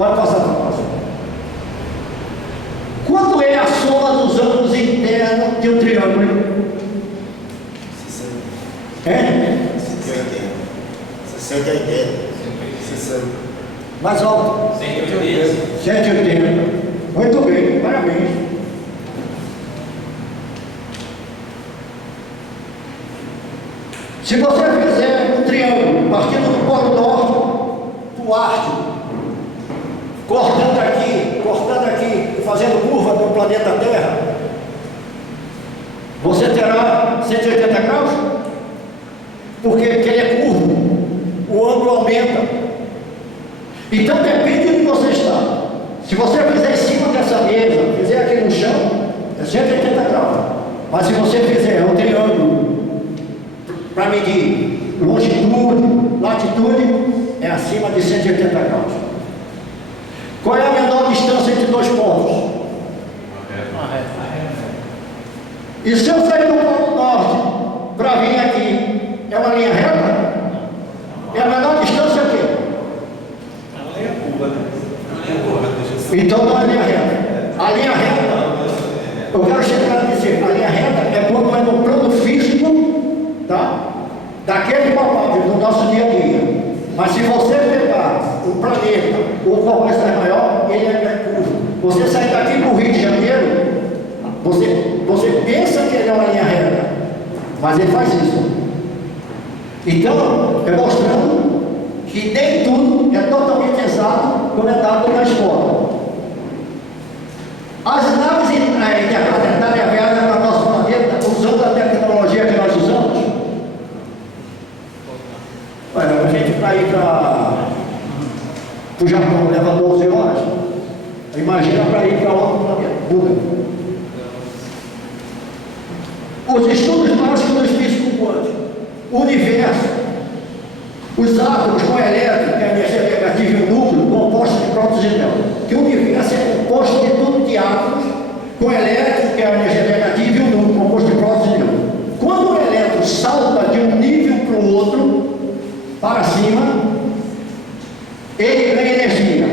Pode passar para a próxima. Quanto é a soma dos ângulos internos de um triângulo? 60. É? 60 e 80. 60. Mais alto. 180. 180. Muito bem, parabéns. Se você fizer um triângulo partindo do polo norte para o ártico, cortando aqui, fazendo curva no planeta Terra, você terá 180 graus, porque ele é curvo, o ângulo aumenta. Então depende de onde você está. Se você fizer em cima dessa mesa, fizer aqui no chão, é 180 graus. Mas se você fizer um triângulo para medir longitude, latitude, é acima de 180 graus. Qual é a menor distância entre dois pontos? E se eu sair do polo norte para vir aqui, é uma linha reta? É a menor distância aqui. Então não é linha reta. A linha reta, eu quero chegar a dizer, a linha reta é quando é no plano físico, tá? Daquele palpável do nosso dia a dia. Mas se você pegar o planeta, o composto é maior, ele é curvo. Você sair daqui para o Rio de Janeiro, você pensa que ele é uma linha reta, mas ele faz isso. Então, é mostrando que nem tudo é totalmente exato como é dado na escola. As naves navegadas para o nosso planeta, usando a tecnologia que nós usamos, a gente para ir para o Japão leva 12 horas. Imagina para ir para outro planeta, Buda. Os estudos básicos do físico quântico, o universo, os átomos com elétron, que é a energia negativa e o núcleo, composto de prótons e nêutrons. Que o universo é composto de tudo de átomos, com elétron, que é a energia negativa, e o núcleo, composto de prótons e nêutrons. Quando o elétron salta de um nível para o outro, para cima, ele ganha energia.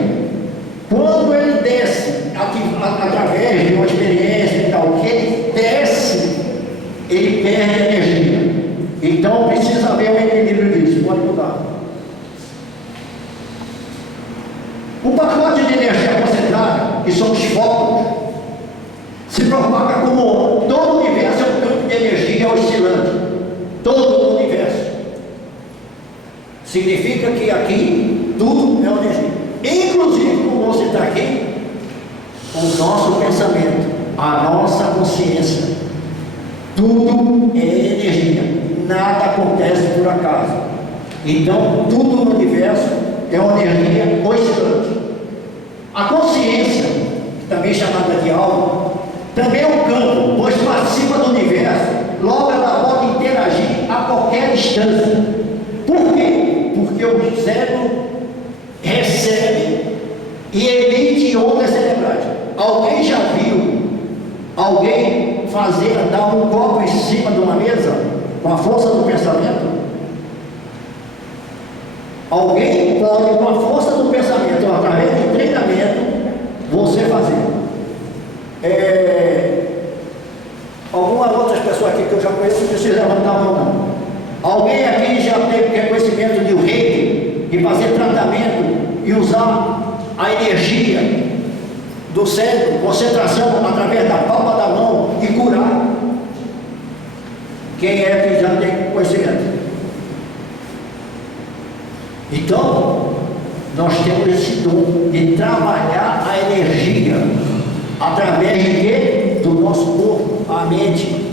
Quando ele desce, através de uma experiência e tal, que ele desce, ele perde energia. Então precisa haver um equilíbrio disso, pode mudar. O pacote de energia concentrada, que são os fótons, se propaga como todo o universo é um campo de energia oscilante. Todo o universo. Significa que aqui tudo é energia. Inclusive, como você está aqui, o nosso pensamento, a nossa consciência. Tudo é energia. Nada acontece por acaso. Então, tudo no universo é uma energia oscilante. A consciência, também chamada de alma, também é um campo, pois participa do universo, logo ela pode interagir a qualquer distância. Por quê? Porque o cérebro recebe e emite ondas cerebrais. Alguém já viu alguém dar um copo em cima de uma mesa com a força do pensamento? Alguém pode, com a força do pensamento, através de treinamento, você fazer. Algumas outras pessoas aqui que eu já conheço não precisa levantar a mão, não. Alguém aqui já teve conhecimento de reiki, de fazer tratamento e usar a energia do cérebro, concentração através da palma da mão e curar? Quem é que já tem conhecimento? Então, nós temos esse dom de trabalhar a energia através de quê? Do nosso corpo, a mente,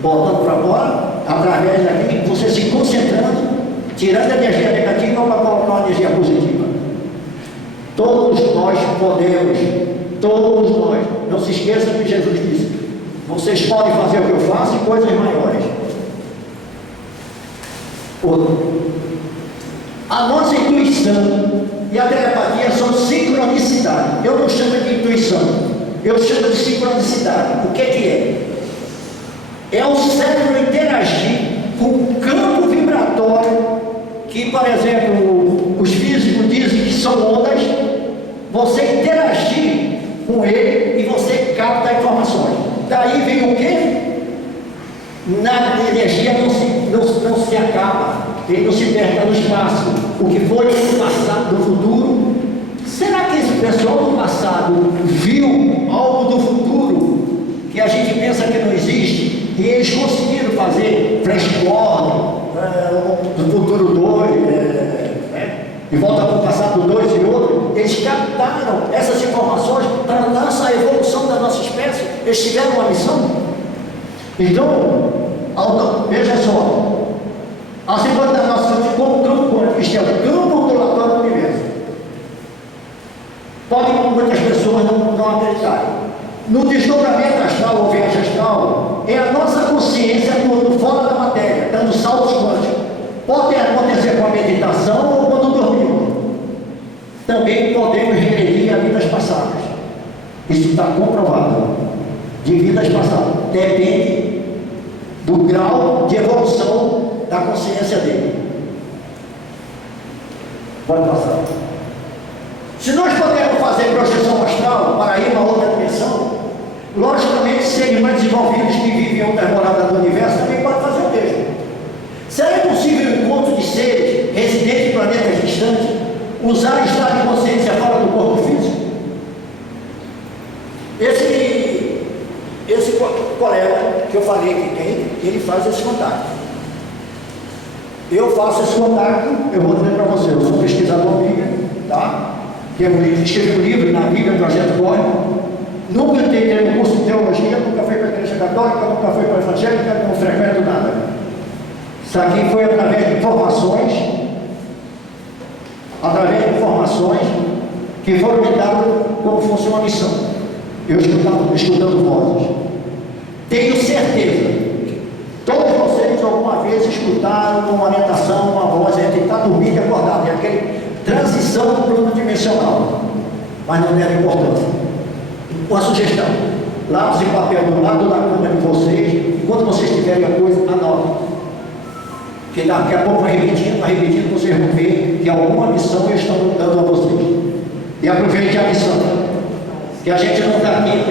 botando para fora, através daqui, você se concentrando, tirando a energia negativa para colocar uma energia positiva. Todos nós podemos, todos nós, não se esqueça que Jesus disse: vocês podem fazer o que eu faço e coisas maiores. Outro. A nossa intuição e a telepatia são sincronicidade. Eu não chamo de intuição, eu chamo de sincronicidade. O que é? É o cérebro interagir com o campo vibratório que, por exemplo, os físicos dizem que são ondas, você interagir com ele e você capta informações. Daí vem o quê? Na energia não se acaba, ele não se perde no espaço. O que foi no passado, no futuro, será que esse pessoal do passado viu algo do futuro que a gente pensa que não existe e eles conseguiram fazer flash forward, do futuro 2, e volta para o passado 2 e outro? Eles captaram essas informações para a nossa evolução da nossa espécie. Eles tiveram uma missão. Então, veja só, a segunda da nossa como campo quântico, isto é o campo ondulatório do universo. Podem muitas pessoas não acreditarem. No desdobramento astral ou viagem astral, é a nossa consciência atuando fora da matéria, dando saltos quânticos. Pode acontecer com a meditação ou quando dormimos. Também podemos regredir a vidas passadas. Isso está comprovado. De vidas passadas. Depende do grau de evolução da consciência dele. Pode passar. Se nós pudermos fazer projeção astral para ir a uma outra dimensão, logicamente seres mais desenvolvidos que vivem em outras moradas do universo também podem fazer o mesmo. Será possível o encontro de seres residentes em planetas distantes usar estado de consciência fora do corpo físico? Esse colega que eu falei que tem, ele faz esse contato. Eu faço esse contato, eu vou dizer para você, eu sou pesquisador bíblico, tá? Escrevi um livro na Bíblia, Projeto Cósmico. Nunca tentei um curso de teologia, nunca fui para a igreja católica, nunca fui para a evangélica, não frequento nada. Isso aqui foi através de informações, que foram me dadas como fosse uma missão. Eu escutando vozes. Tenho certeza, todos vocês alguma vez escutaram uma orientação, uma voz, entre estar dormindo e acordado, é aquele transição do plano dimensional, mas não deram importância. Uma sugestão: lápis e papel do lado da cama de vocês, enquanto vocês tiverem a coisa, anotem. Que daqui a pouco vai repetindo, vocês vão ver que alguma missão eles estão dando a vocês. E aproveite a missão, que a gente não está aqui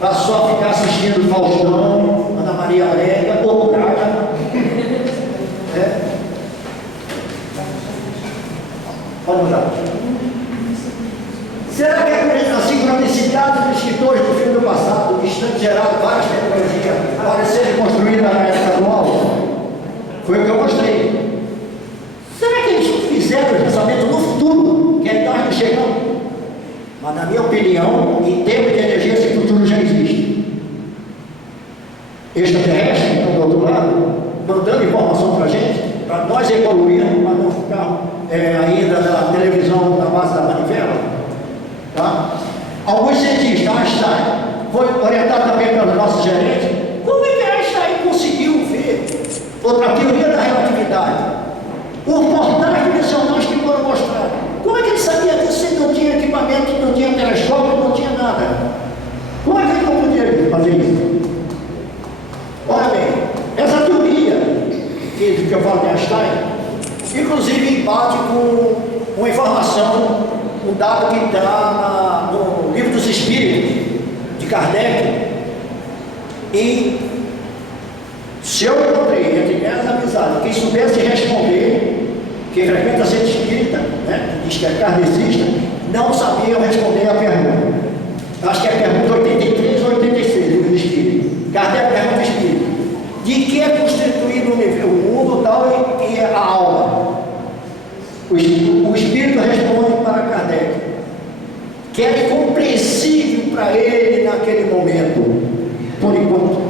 para só ficar assistindo Faustão, Ana Maria Braga ou Braga. Pode mudar. Será que a sincronicidade dos escritores do filme do passado, do distante gerado várias tecnologias, para serem construídas na época atual? Foi o que eu mostrei. Será que eles fizeram o pensamento no futuro, que é nós não chegamos? Mas, na minha opinião, em termos de energia, esse futuro já existe. Extraterrestre, então, do outro lado, mandando informação para a gente, para nós evoluirmos, para não ficar ainda na televisão na base da manivela. Tá? Alguns cientistas, Einstein, foi orientado também pelos nossos gerentes. Como é que Einstein conseguiu ver outra teoria da relatividade? Os portais dimensionais que foram mostrados. Como é que ele sabia disso? Ele não tinha equipamento, não tinha telescópio, não tinha nada. Como é que ele não podia fazer isso? Olha bem, essa teoria que eu falo de Einstein, inclusive bate com uma informação, um dado que está no Livro dos Espíritos, de Kardec. E se eu encontrei entre minhas amizades quem soubesse responder, quem frequenta centro espírita, né, diz que é kardecista, não sabia responder a pergunta. Acho que é a pergunta 83 ou 86 do Livro dos Espíritos. Kardec pergunta ao Espírito: de que é constituído o mundo tal e a alma? O Espírito responde para Kardec que era incompreensível para ele naquele momento, por enquanto.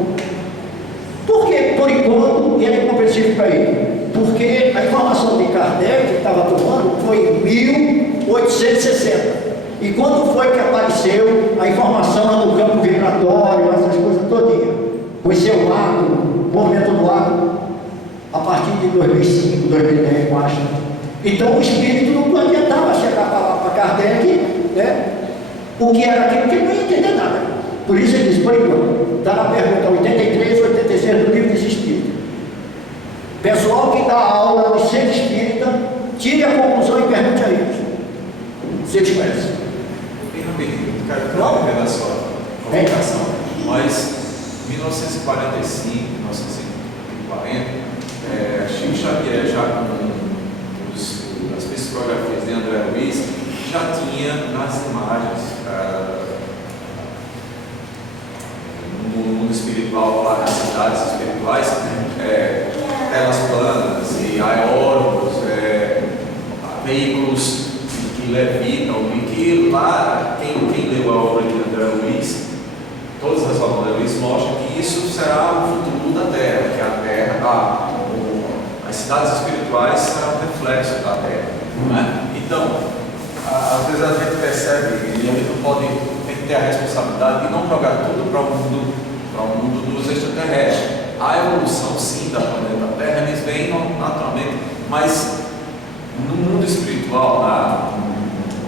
Por que por enquanto ele é incompreensível para ele? Porque a informação de Kardec que estava tomando foi em 1860. E quando foi que apareceu a informação do campo vibratório, essas coisas todinhas? Conheceu o átomo, o movimento do átomo, a partir de 2005, 2010, eu acho. Então o espírito não adiantava chegar para Kardec, né, o que era aquilo que ele não ia entender nada. Por isso ele disse, por enquanto, está na pergunta 83 ou 86 do Livro dos Espíritos. Pessoal que dá aula no centro espírita, tire a conclusão e pergunte a eles. Você desconhece? Bem rapidinho, quero Não? ver a sua colocação. Mas, em 1945, 1940, Chico Xavier, já com as psicografias de André Luiz, já tinha nas imagens, no mundo espiritual, lá nas cidades espirituais, telas planas e aeólogos, veículos que levitam, e que lá, quem leu a obra de André Luiz, todas as obras de André Luiz mostram que isso será o futuro da Terra, que a Terra, as cidades espirituais serão um reflexo da Terra. Né? Então, às vezes a gente percebe, e a gente tem que ter a responsabilidade de não jogar tudo para o mundo dos extraterrestres. A evolução, sim, da planeta Terra, eles vêm naturalmente, mas no mundo espiritual,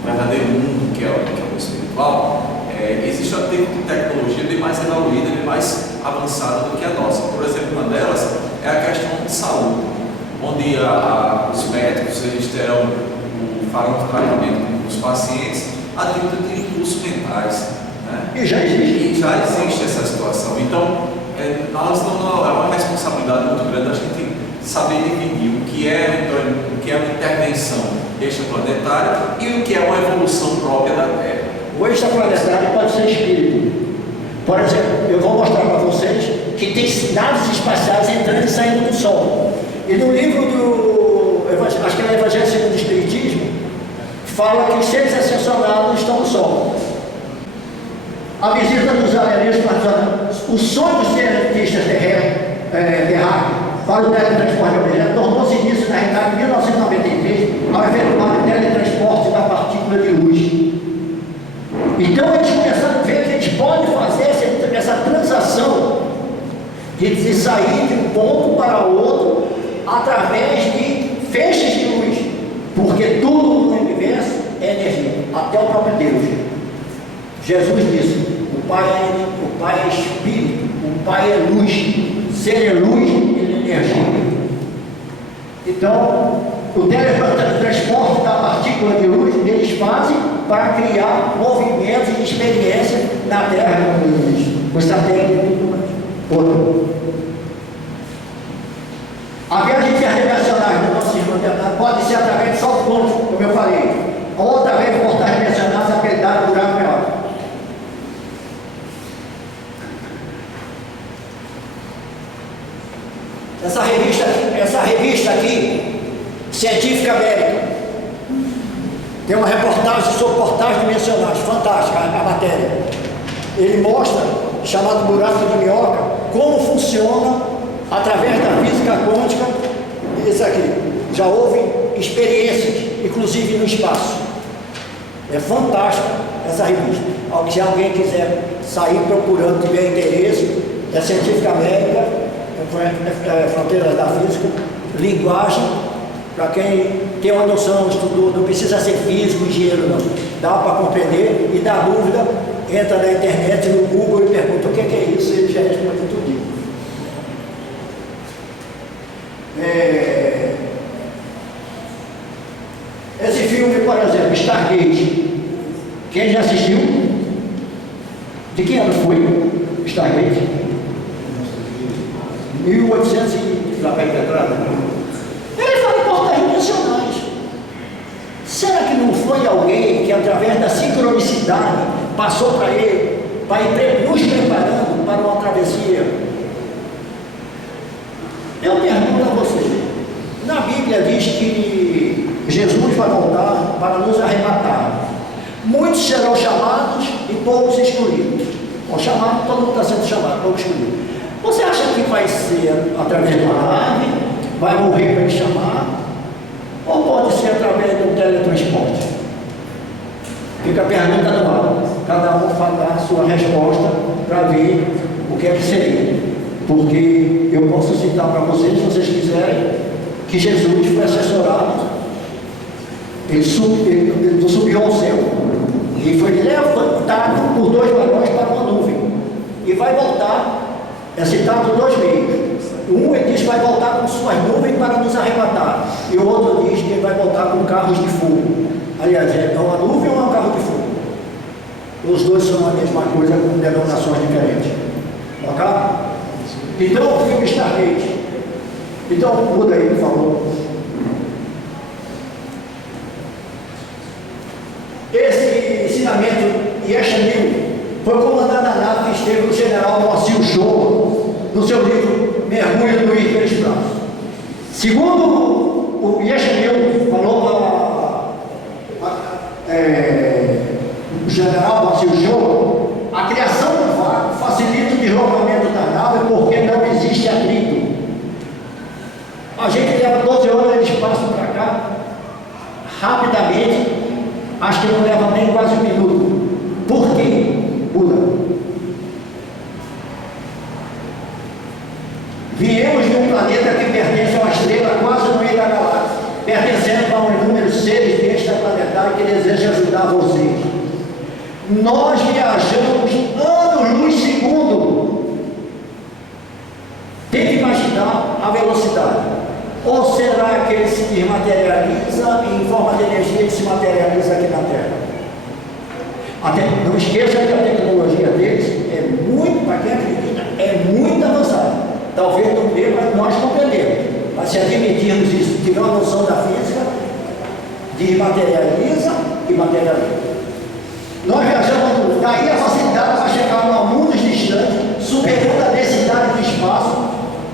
no verdadeiro mundo que é o espiritual, existe uma tecnologia bem mais evoluída, bem mais avançada do que a nossa. Por exemplo, uma delas é a questão de saúde, onde os médicos eles farão o tratamento com os pacientes a título de impulsos mentais. Né? E já existe. E já existe essa situação. Então, é uma responsabilidade muito grande a gente saber dividir o que é uma intervenção extraplanetária e o que é uma evolução própria da Terra. O extraplanetário pode ser espírito. Por exemplo, eu vou mostrar para vocês que tem naves espaciais entrando e saindo do Sol. E no livro acho que é o Evangelho segundo o Espiritismo, fala que os seres ascensionados estão no Sol. A visita dos alienígenas, o sonho dos cientistas terráqueos para o teletransporte de objetos tornou-se início na realidade em 1993 ao efetuar o teletransporte da partícula de luz. Então eles começaram a ver que eles podem fazer essa transação de sair de um ponto para outro através de feixes de luz, porque tudo no universo é energia, até o próprio Deus. Jesus disse: o Pai é Espírito, o Pai é luz, se Ele é luz, Ele é energia. Então, o teletransporte da partícula de luz eles fazem para criar movimentos de experiência na Terra, com satélites e tudo mais. Outro. A viagem interdimensional do nosso sistema planetário pode ser através de salto quântico, como eu falei, ou através de portais dimensionais acreditados no buraco real. Essa revista aqui, Científica América, tem uma reportagem sobre portais dimensionais, fantástica a matéria. Ele mostra, chamado buraco de minhoca, como funciona através da física quântica. Isso aqui, já houve experiências, inclusive no espaço. É fantástica essa revista. Se alguém quiser sair procurando, tiver interesse, é Científica América, Fronteiras da Física, linguagem, para quem tem uma noção, estudou, não precisa ser físico, engenheiro não, dá para compreender, e dá dúvida, entra na internet, no Google e pergunta o que é isso, ele já responde tudo. Esse filme, por exemplo, Stargate, quem já assistiu? De que ano foi Stargate? 1800 e lá vai entrada. Ele fala em portais dimensionais. Será que não foi alguém que através da sincronicidade passou para ele, para ir nos preparando para uma travessia? Eu pergunto a você, na Bíblia diz que Jesus vai voltar para nos arrebatar. Muitos serão chamados e poucos escolhidos. Bom, chamado, todo mundo está sendo chamado, poucos escolhidos. Você acha que vai ser através de uma nave, vai morrer para ele chamar, ou pode ser através do teletransporte? Fica a pergunta no ar. Cada um vai dar a sua resposta para ver o que é que seria. Porque eu posso citar para vocês, se vocês quiserem, que Jesus foi assessorado, ele subiu ao céu e foi levantado por dois varões para uma nuvem e vai voltar. É citado dois meios. Um ele diz que vai voltar com suas nuvens para nos arrebatar, e o outro diz que ele vai voltar com carros de fogo. Aliás, é uma nuvem ou é um carro de fogo? Os dois são a mesma coisa com denominações diferentes. Ok? Então, fica o Stargate. Então, muda aí, por favor. Esse ensinamento, Yeshanil, foi comandado a nave que esteve o general Moacir Show, no seu livro Mergulho no Hiperespaço. Segundo o Yeshanil falou para o general Moacir Show, a criação do vácuo facilita o deslocamento da nave porque não existe atrito. A gente leva 12 horas de espaço para cá, rapidamente, acho que não leva nem quase um minuto. Por quê? Pula. Viemos de um planeta que pertence a uma estrela quase no meio da galáxia, pertencendo a um número de seres extraplanetários que desejam ajudar vocês. Nós viajamos anos-luz segundo. Tem que imaginar a velocidade. Ou será que ele se desmaterializa e em forma de energia ele se materializa aqui na Terra? Não esqueça que a tecnologia deles é muito, para quem acredita, é muito avançada. Talvez não dê para nós compreendermos, mas se admitirmos isso, tiver uma noção da física, desmaterializa e materializa. Nós viajamos daí a facilidade para chegar a mundos distantes, superando a densidade do espaço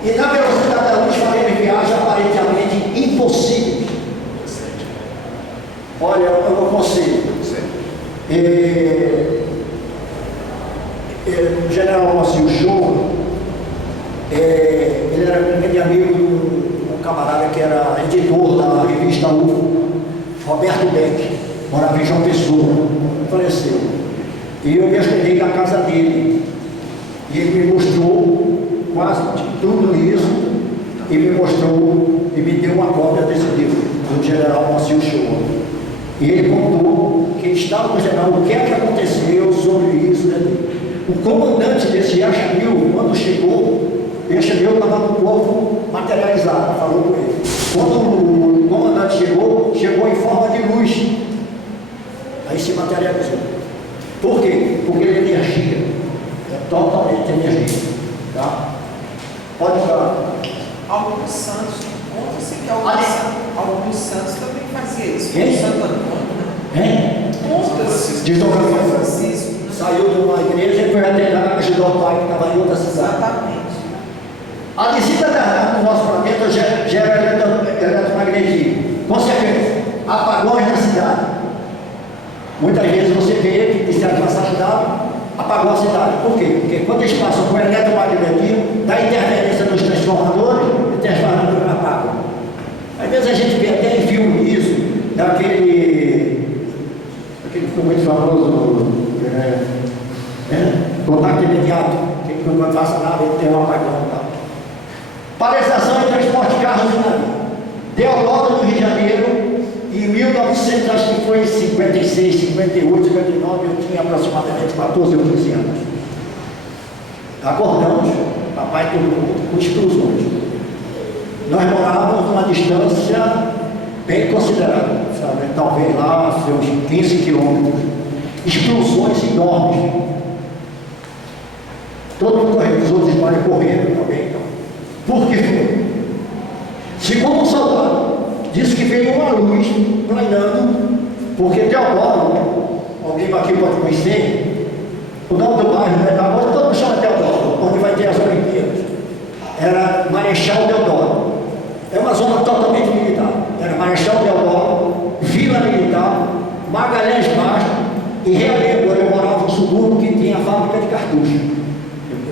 e na velocidade da luz fazendo viagem aparentemente impossível. Olha, eu não consigo. O general Moacir Show, ele era grande amigo de um camarada que era editor da revista UFO, Roberto Beck, morava em João Pessoa, faleceu. E eu me hospedei na casa dele, e ele me mostrou quase tudo isso, e me mostrou, e me deu uma cópia desse livro, do general Moacir Show. E ele contou que estava no general o que é que aconteceu sobre isso, né? O comandante desse Yeshanil, quando chegou, Yeshanil estava no corpo materializado, falou com ele. Quando o comandante chegou em forma de luz. Aí se materializou. Por quê? Porque ele é energia. É totalmente energia. Tá? Pode falar. Alguns santos, conta-se que alguns santos também faziam isso. Quem? Santo Antônio, né? Conta-se. Diz Dom Francisco. Saiu de uma igreja e foi até ajudar o pai que estava em outra cidade. Exatamente. A descida do nosso planeta gera eletromagnetismo. Consequência, apagões na cidade. Muitas vezes você vê que cidade passagem d'água apagou a cidade. Por quê? Porque quando eles passam por eletromagnetismo, da interferência dos transformadores, os transformadores apagam. Às vezes a gente vê até em filme isso, aquele ficou muito famoso, contato imediato, que quando passa nada ele tem um apagão e tal. Paralisação e transporte de carros e navios. Deodoro do Rio de Janeiro, em 1900, acho que foi 56, 58, 59, eu tinha aproximadamente 14 ou 15 anos. Acordamos, papai e todo mundo, com explosões. Nós morávamos numa distância bem considerável, sabe? Talvez lá seus 15 quilômetros. Explosões enormes. Todo mundo correndo, os outros embora correndo também. Então. Por que foi? Segundo um soldado, disse que veio uma luz planando, porque Teodoro, alguém aqui pode conhecer, o nome do bairro, né? Agora todo mundo chama Teodoro, onde vai ter as Olimpíadas. Era Marechal Deodoro. É uma zona totalmente militar. Era Marechal Deodoro, Vila Militar, Magalhães Baixo e Realengo. Eu morava no subúrbio que tinha a fábrica de cartucho.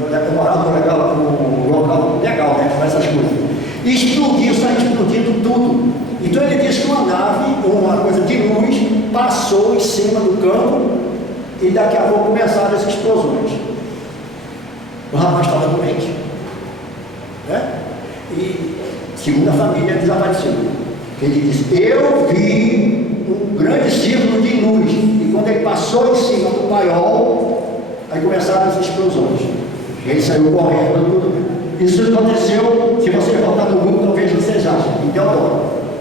Eu morava num local legal, né? Com essas coisas. E explodiu, saiu explodindo tudo. Então ele disse que uma nave, uma coisa de luz, passou em cima do campo e daqui a pouco começaram as explosões. O rapaz estava doente. Né? E segundo a família desapareceu. Ele disse, eu vi um grande círculo de luz. E quando ele passou em cima do paiol, aí começaram as explosões. Ele saiu correndo, tudo. Isso aconteceu, se você voltar no Google, talvez vocês achem, em Deodoro.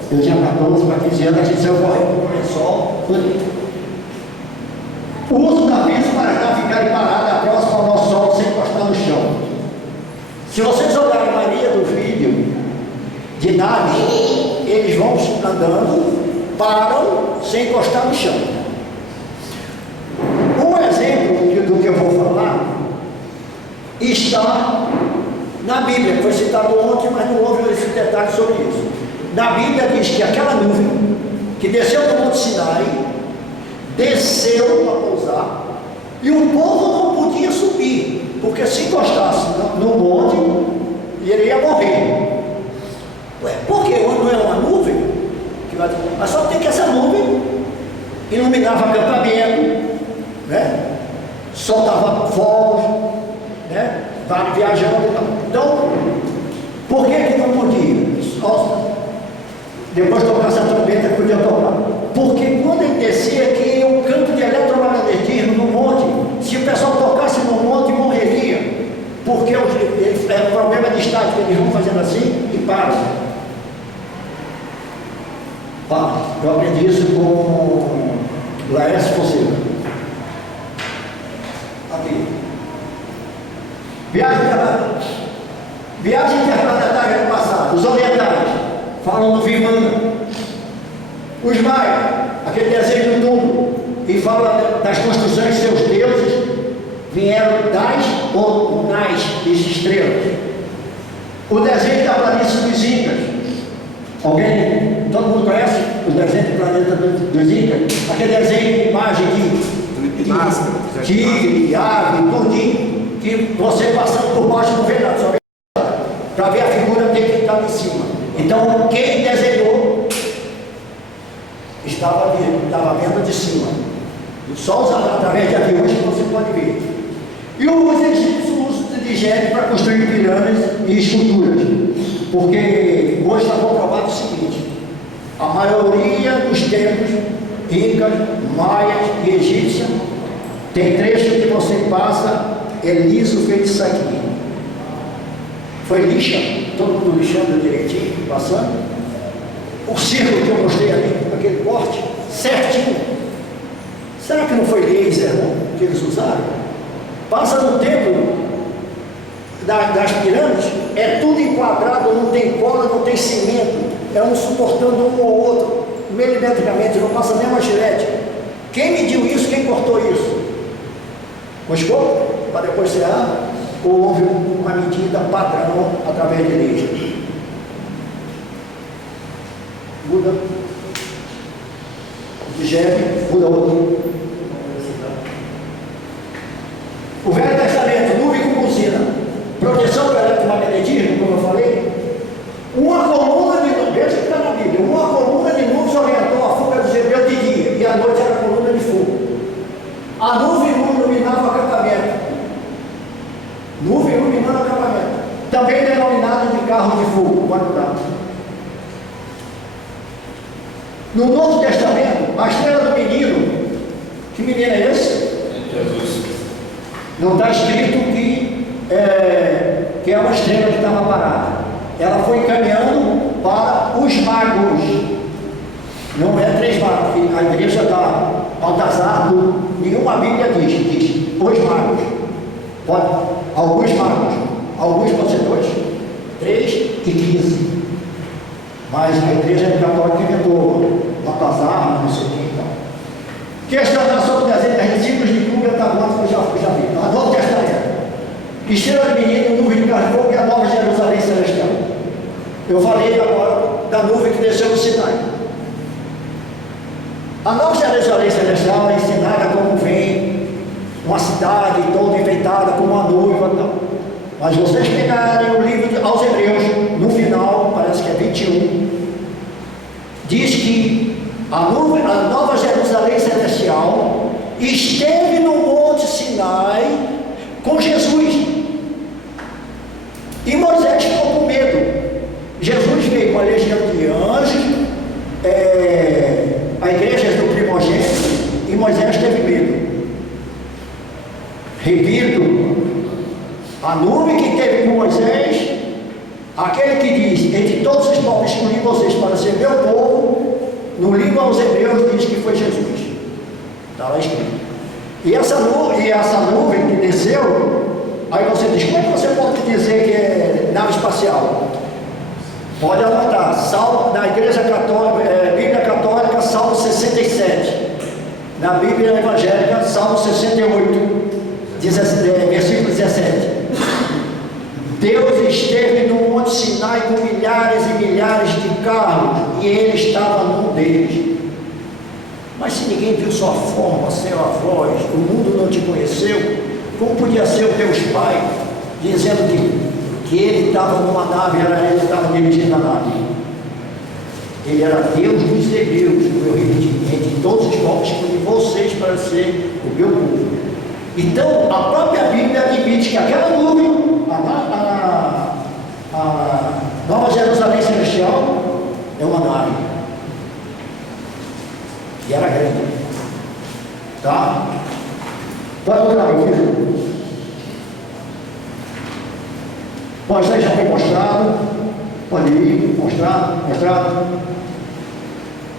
Eu tinha 14 para 15 anos, a gente saiu correndo com o lençol, O uso da vista para cá ficar parada próxima ao nosso sol sem encostar no chão. Se vocês olharem a maioria do vídeo de naves, eles vão andando, param sem encostar no chão. Um exemplo do que eu vou falar está na Bíblia, foi citado ontem, mas não houve esse detalhe sobre isso. Na Bíblia diz que aquela nuvem que desceu do Monte Sinai, desceu para pousar, e o povo não podia subir, porque se encostasse no monte, ele ia morrer. Ué, por quê? Não é uma nuvem? Mas só tem que essa nuvem iluminava acampamento, né? Soltava fogos, né? Viajando e tal. Então, por que não podia? Depois de tocar essa trombeta, podia tocar. Porque quando ele descia aqui, o campo de eletromagnetismo no monte, se o pessoal tocasse no monte, morreria. Porque é o problema de estática, eles vão fazendo assim e param. Eu aprendi isso com Laércio Fonseca. Aqui. Viagem interplanetária do passado. Os orientais falam do Vimana. Os maias, aquele desenho do túmulo, e fala das construções de seus deuses, vieram das ou nas estrelas. O desenho da planície dos Incas. Alguém? Todo mundo conhece o desenho do planeta dos Incas? Aquele desenho de imagem de tigre, ave, tudinho, que você passando por baixo não vê nada, só vê para ver a figura tem que estar em cima. Então quem desenhou estava vendo de cima. Só através de aviões que você pode ver. E os egípcios usam de gênero para construir pirâmides e esculturas. Porque hoje está comprovado o seguinte: a maioria dos templos incas, maias e egípcios tem trecho que você passa, é liso feito isso aqui. Foi lixa, todo mundo lixando direitinho, passando. O círculo que eu mostrei ali, aquele corte, certinho. Será que não foi laser que eles usaram? Passa no templo das pirâmides, é tudo enquadrado, não tem cola, não tem cimento, é um suportando um ou outro, milimetricamente, não passa nem uma gilete. Quem mediu isso? Quem cortou isso? O escopo? Para depois ser ou houve uma medida padrão através de laser? Muda. Digere, muda outro. O Velho Testamento, nuvem com buzina, proteção do eletromagnetismo, como eu falei. Uma coluna de nuvem, veja que está na Bíblia, uma coluna de nuvens orientou a fuga de Zebeu de dia, e à noite era a coluna de fogo. A nuvem iluminava o acampamento. Nuvem iluminando o acampamento. Também denominado de carro de fogo, quando dá. No Novo Testamento, a estrela do menino, que menino é esse? Jesus. Não está escrito que é uma estrela que estava parada. Ela foi caminhando para os magos. Não é 3 magos. A igreja da Baltazar, nenhuma Bíblia diz os magos. Pode, alguns magos. Alguns pode ser 2, 3 e 15. Mas a igreja católica inventou Baltazar, não sei o que e tal. Questionar sobre o desenho das discípulos de clube antagônico, eu já vi. No Novo Testamento. Estrela de menino, nuvem de carne de fogo e a Nova Jerusalém Celestial. Eu falei agora da nuvem que desceu no Sinai. A Nova Jerusalém Celestial é ensinada como vem uma cidade toda enfeitada com uma noiva e tal. Mas vocês pegarem o livro aos Hebreus, no final, parece que é 21, diz que a Nova Jerusalém Celestial esteve no Monte Sinai com Jesus. E Moisés ficou com medo. Jesus veio com a legião de anjos, a igreja do primogênito, e Moisés teve medo. Repito, a nuvem que teve com Moisés, aquele que diz: entre todos os povos escolhi vocês para ser meu povo, no livro aos Hebreus diz que foi Jesus. Está lá escrito. E essa nuvem que desceu, aí você diz, como é que você pode dizer que é nave espacial? Pode anotar, Salmo, na Igreja Católica, Bíblia Católica, Salmo 67. Na Bíblia Evangélica, Salmo 68, versículo 17. Deus esteve no Monte Sinai com milhares e milhares de carros, e ele estava num deles. Mas se ninguém viu sua forma, sua voz, o mundo não te conheceu, como podia ser o Deus Pai, dizendo que ele estava numa nave, era ele que estava dirigindo a nave? Ele era Deus dos hebreus, como eu repeti, entre todos os povos escolhi vocês para ser o meu povo. Então, a própria Bíblia admite que aquela nuvem, a Nova Jerusalém Celestial, é uma nave. E era grande. Tá? Pode mostrar, meu filho. Bom, isso aí já foi mostrado. Pode ir, mostrar.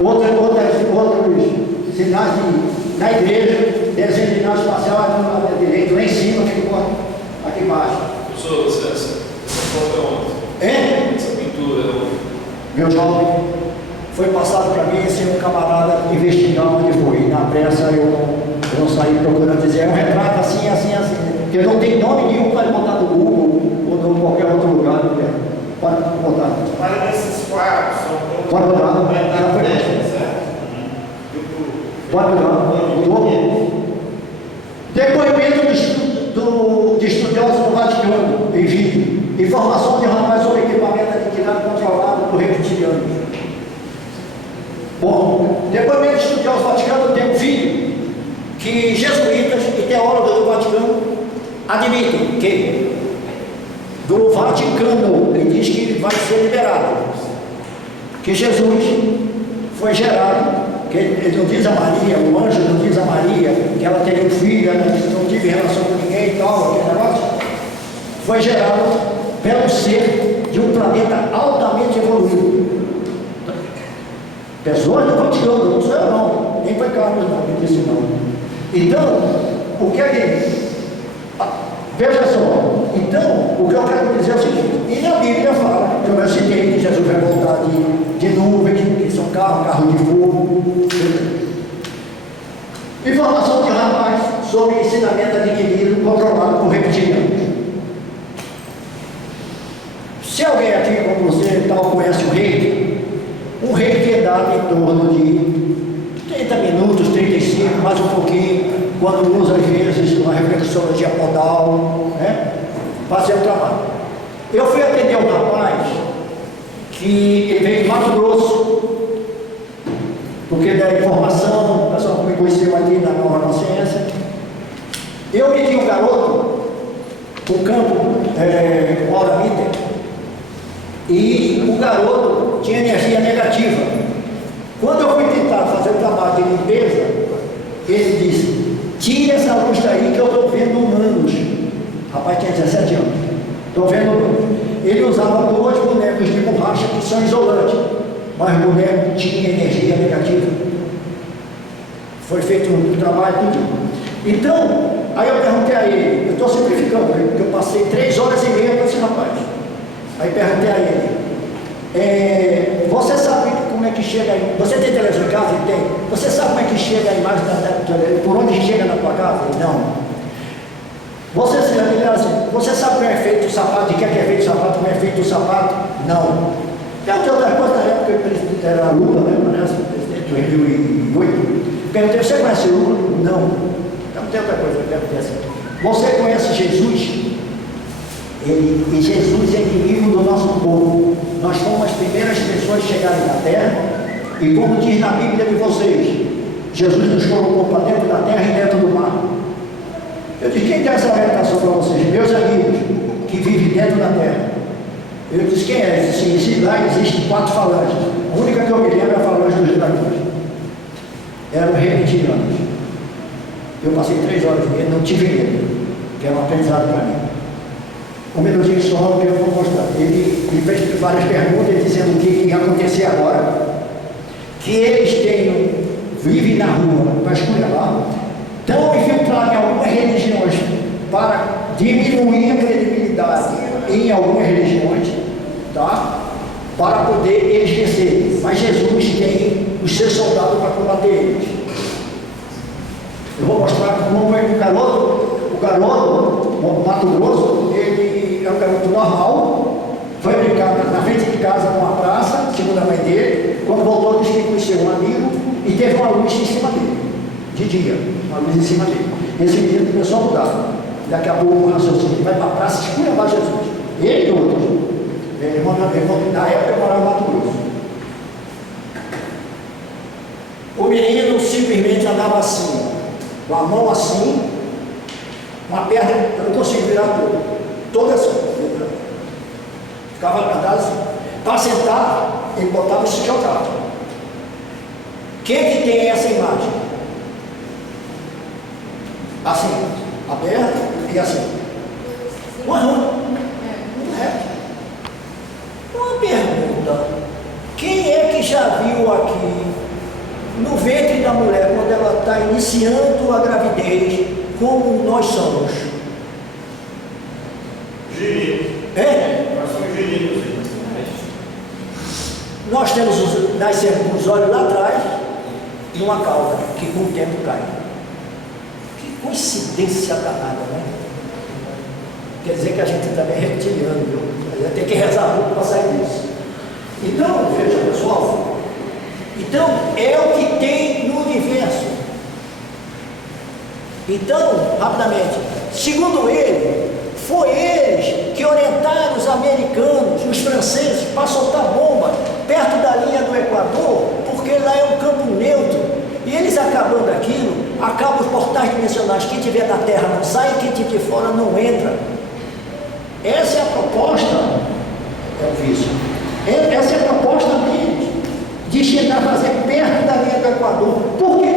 Outros sinais na igreja, desenho de nave espacial à direita, lá em cima, aqui embaixo. Professor, essa foto é onde? Hein? Essa pintura é onde? Meu jovem, foi passado para mim sem um camarada investigar onde foi. Na pressa eu não saí procurando dizer, é um retrato assim. Porque não tem nome nenhum para botar no Google ou em qualquer outro lugar. Pode botar. Para esses quadros, são Pode botar. Já foi. Pode botar. Depoimento de estudiosos do Vaticano em vídeo. Informação de rapaz sobre equipamento adquirido controlado por reptilianos. Bom, depoimento de estudiosos do Vaticano tem um vídeo que jesuítas e teólogos do Vaticano admitem que do Vaticano, ele diz que vai ser liberado, que Jesus foi gerado, que ele não diz a Maria, o anjo não diz a Maria que ela teria um filho, ela não tive relação com ninguém e tal, aquele negócio, foi gerado pelo ser de um planeta altamente evoluído. Pessoas do Vaticano, não sou eu não, nem foi Carlos não, que disse não. Então, o que é que... Veja só, então, o que eu quero dizer é o seguinte, e na Bíblia fala, que eu citei que Jesus vai voltar de nuvens, que são carros de fogo. Informação de rapaz sobre ensinamento adquirido, controlado por reptilianos. Se alguém aqui, como você tal, conhece um reiki é dado em torno de 30 minutos, 35, mais um pouquinho, quando usa às vezes uma reflexologia podal, né? Fazer o trabalho. Eu fui atender um rapaz que ele veio de Mato Grosso, porque da informação, o pessoal me conheceu aqui na Nova Consciência. Eu pedi um garoto, um campo, hora meter, e o garoto tinha energia negativa. Quando eu fui tentar fazer o trabalho de limpeza, ele disse: tira essa luz daí que eu estou vendo humanos. O rapaz tinha 17 anos. Estou vendo humanos. Ele usava 2 bonecos de borracha que são isolantes, mas o boneco tinha energia negativa. Foi feito um trabalho tudo. Então, aí eu perguntei a ele, eu estou simplificando, porque eu passei 3 horas e meia com esse rapaz. Aí perguntei a ele, você sabe como é que chega aí? Você tem televisão em casa? Tem. Você sabe como é que chega a imagem por onde chega na tua casa? Não. Você sabe como é feito o sapato? De que é feito o sapato? Como é feito o sapato? Não. Perguntei outra coisa na época, o presidente era Lula, né? Parece, o presidente de 2008. Perguntei, você conhece Lula? Não. Perguntei outra coisa, perguntei assim. Você conhece Jesus? E Jesus é inimigo do nosso povo. Nós fomos as primeiras pessoas que chegaram na terra, e como diz na Bíblia de vocês, Jesus nos colocou para dentro da terra e dentro do mar. Eu disse, quem tem essa orientação para vocês? Meus amigos que vivem dentro da terra. Eu disse, quem é? Eu disse, lá existem 4 falanges. A única que eu me lembro é a falange dos dragões. Eram reptilianos. Eu passei 3 horas e meia, não tive medo, que era um aprendizado para mim. Um minutinho só, que eu vou mostrar. Ele fez várias perguntas dizendo o que ia acontecer agora, que eles vivem na rua para escolher lá, estão infiltrados em algumas religiões para diminuir a credibilidade em algumas religiões, tá? Para poder eles vencerem. Mas Jesus tem os seus soldados para combater eles. Eu vou mostrar como é que o garoto, o Mato Grosso, ele é um garoto normal, foi brincar na frente de casa numa praça, segundo a mãe dele. Quando voltou, disse que conheceu um amigo e teve uma luz em cima dele, de dia, uma luz em cima dele. Esse menino começou a mudar. Daqui a pouco o raciocínio vai para a praça e esculhambar Jesus. Ele e outros. Na época eu morava no Mato Grosso. O menino simplesmente andava assim, com a mão assim, uma perna, eu não consigo virar toda assim. Ficava andando assim. Para sentar, ele botava e se jogava. Quem que tem essa imagem? Assim, aberta e assim. Uma rã. Uma pergunta. Quem é que já viu aqui, no ventre da mulher, quando ela está iniciando a gravidez, como nós somos? Girino. É? Nós somos girinos. Nós nascemos com os olhos lá atrás, numa cauda, que com o tempo cai. Que coincidência danada, né? Quer dizer que a gente também é reptiliano, viu? A gente tem que rezar muito para sair disso. Então, veja pessoal, então é o que tem no universo. Então, rapidamente, segundo ele, foi eles que orientaram os americanos, os franceses, para soltar bomba perto da linha do Equador, porque lá é um campo neutro. E eles acabando aquilo, acabam os portais dimensionais. Quem tiver na Terra não sai, quem tiver de fora não entra. Essa é a proposta, é o vício. Essa é a proposta deles, de chegar a fazer perto da linha do Equador. Por que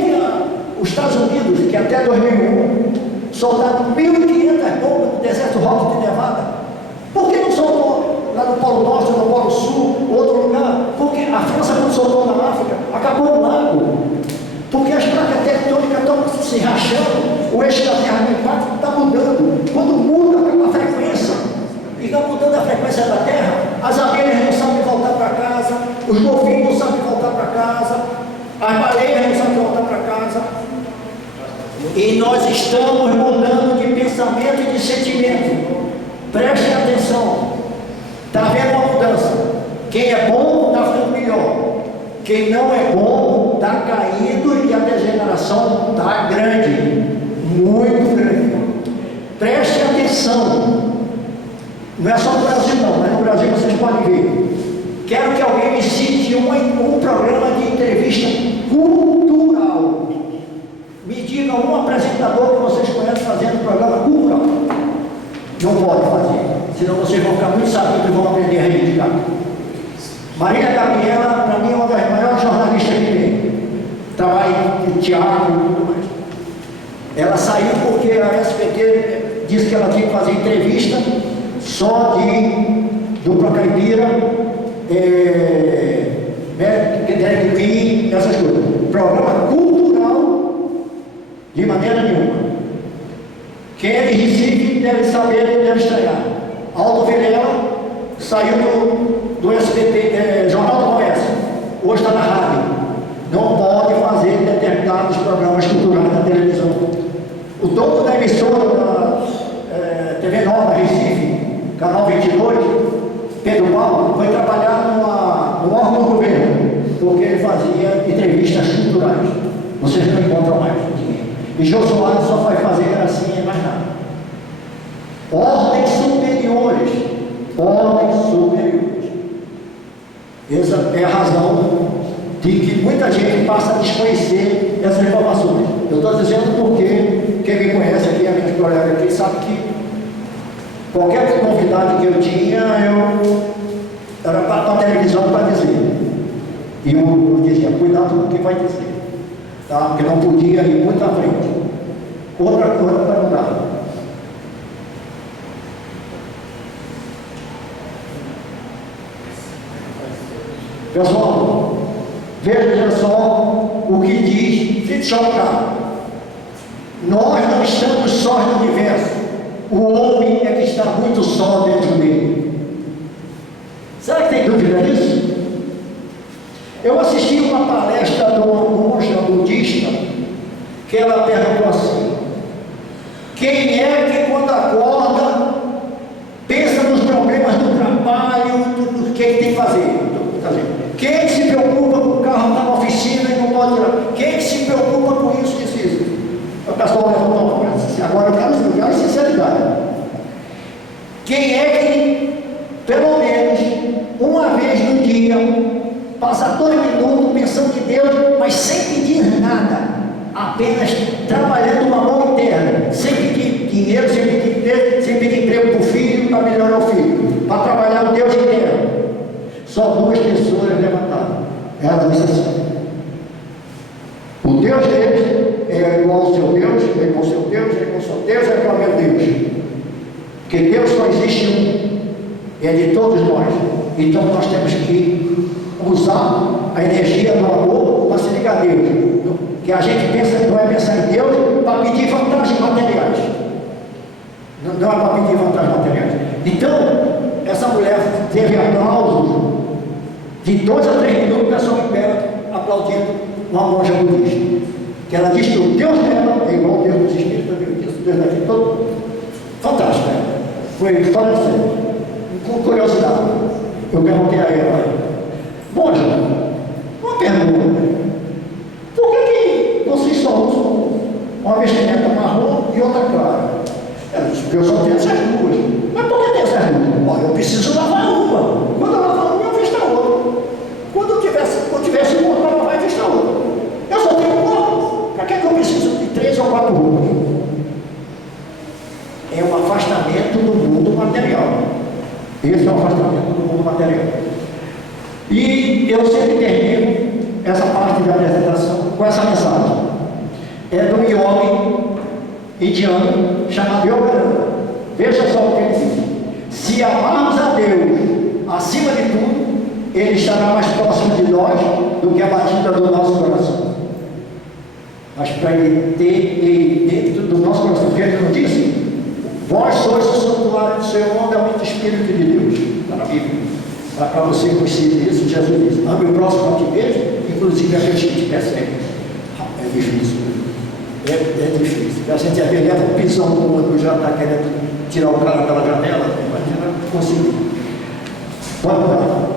os Estados Unidos, que até 2001 soltaram 1.500 bombas no deserto Rock de Nevada, por que não soltou lá no Polo Norte, no Polo Sul, outro lugar? Porque a França, quando soltou na África, acabou o lago. Porque as placas tectônicas estão se rachando, o eixo da Terra no impacto está mudando. Quando muda a frequência, e está mudando a frequência da Terra, as abelhas não sabem voltar para casa, os golfinhos não sabem voltar para casa, as baleias não sabem voltar para casa. E nós estamos mudando de pensamento e de sentimento. Prestem atenção. Está havendo uma mudança. Quem é bom está ficando melhor. Quem não é bom está caindo e a degeneração está grande. Muito grande. Preste atenção. Não é só no Brasil não, mas no Brasil vocês podem ver. Quero que alguém me cite um programa de entrevista cultural. Me diga um apresentador que vocês conhecem fazendo programa cultural. Não pode fazer, senão vocês vão ficar muito sabidos e vão aprender a reivindicar. Marília Gabriela, para mim, é uma das maiores jornalistas que tem. Trabalha em teatro e tudo mais. Ela saiu porque a SBT disse que ela tinha que fazer entrevista só de dupla caipira, essas coisas. Programa cultural, de maneira nenhuma. Quem é de Recife deve saber, deve estranhar. Aldo Vilela saiu do SBT, Jornal do Comércio, hoje está na rádio. Não pode fazer determinados programas culturais na televisão. O dono da emissora da TV Nova Recife, Canal 22, Pedro Paulo, foi trabalhar no órgão do governo, porque ele fazia entrevistas culturais. Vocês não encontram mais ninguém. E Jô Soares só vai fazer gracinha e mais nada. Ordens superiores. Ordens superiores. Essa é a razão de que muita gente passa a desconhecer essas informações. Eu estou dizendo porque quem me conhece aqui, a minha colega aqui, sabe que qualquer novidade que eu tinha, era para a televisão para dizer. E eu dizia, cuidado com o que vai dizer. Tá? Porque não podia ir muito à frente. Outra coisa para mudar. Pessoal, Veja só o que diz Fritjof. Nós não estamos sós no universo. O homem é que está muito só dentro dele. Será que tem dúvida disso? Eu assisti uma palestra de uma monja budista que ela perguntou assim: quem é que quando acorda pensa nos problemas do trabalho, do que tem que fazer? Quem é que se preocupa com o carro está na oficina e não pode tirar? Quem é que se preocupa com isso e isso? O pessoal levantou a mão e disse: agora eu quero explicar sinceridade. Quem é que, pelo menos, uma vez no dia, passa 2 minutos pensando em Deus, mas sem pedir nada, apenas trabalhando uma mão interna, sem pedir dinheiro, sem pedir emprego para o filho, para melhorar o filho, para trabalhar o Deus interno? Só 2 pessoas levantaram. Ela disse assim: o Deus deles é igual ao seu Deus, é igual ao seu Deus, é igual ao seu Deus, é igual ao meu Deus. Porque Deus só existe um, é de todos nós. Então nós temos que usar a energia do amor para se ligar a Deus. Que a gente pensa, não é pensar em Deus para pedir vantagens materiais. Não é para pedir vantagens materiais. Então, essa mulher teve aplausos de 2 a 3 minutos, o pessoal em pé aplaudindo uma monja budista. Que ela diz que o Deus dela é igual ao Deus dos Espíritos, Deus daqui todo. Fantástico, né? Foi falando assim, com curiosidade. Eu perguntei a ela: monja, uma pergunta. Por que vocês só usam uma vestimenta marrom e outra clara? Ela disse: porque eu só tenho essas 2. Mas por que tem essas 2? Olha, eu preciso lavar uma. Quando eu lavar uma, eu visto a outra. Quando eu tivesse uma para lavar, eu visto a outra. Eu só tenho uma. Para que eu preciso de 3 ou 4 roupas? É um afastamento do mundo material. Esse é o afastamento do mundo material. E eu sempre termino essa parte da apresentação com essa mensagem. É do yogi indiano chamado Yogananda. Veja só o que ele diz: se amarmos a Deus acima de tudo, Ele estará mais próximo de nós do que a batida do nosso coração. Mas para Ele ter Ele dentro do nosso coração, porque Ele não disse: vós sois o santuário do Senhor, onde é o Espírito de Deus. Está na Bíblia. Para você conhecer isso, Jesus disse: ame o próximo ao que vejo, inclusive aqueles que te perseguem. É difícil. É difícil. A gente às vezes leva um pisão no outro, já está querendo tirar o cara pela janela, mas não conseguiu. Vamos lá.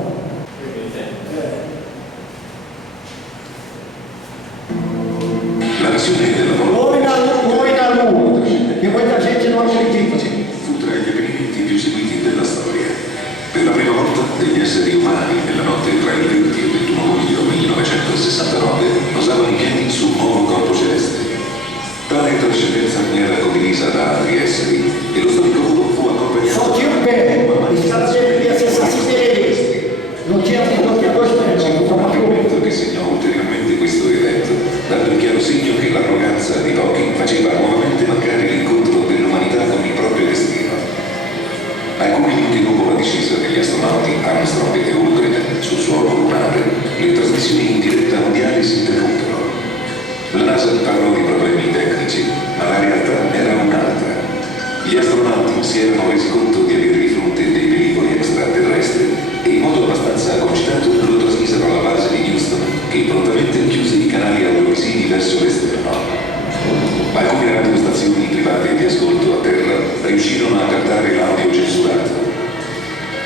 O homem na lua, que muita gente não acredita. Fu tra gli avvenimenti più seguiti della storia. Per la prima volta degli esseri umani nella notte tra il 20 e il 21 luglio 1969 posavano i piedi su un nuovo corpo celeste. Tale trascendenza non era condivisa da altri esseri e lo storico volo fu accompagnato Só tinha um pé, esse cara devia ser saci-pererê. Não tinha 2 pés, un momento che segnò ulteriormente questo evento, dando il chiaro segno che l'arroganza di pochi faceva nuovamente mancare l'incontro dell'umanità con il proprio destino. Alcuni minuti dopo la discesa degli astronauti Armstrong e Aldrin sul suolo lunare, le trasmissioni in diretta mondiale si interrompono. La NASA parlò di problemi tecnici, ma la realtà era un'altra. Gli astronauti si erano resi conto di avere di fronte dei pericoli extraterrestri e in modo abbastanza concitato lo trasmisero alla base di Houston, che prontamente chiuse i canali audiovisivi verso l'esterno. Alcune radiostazioni private di ascolto a terra riuscirono a captare l'audio censurato.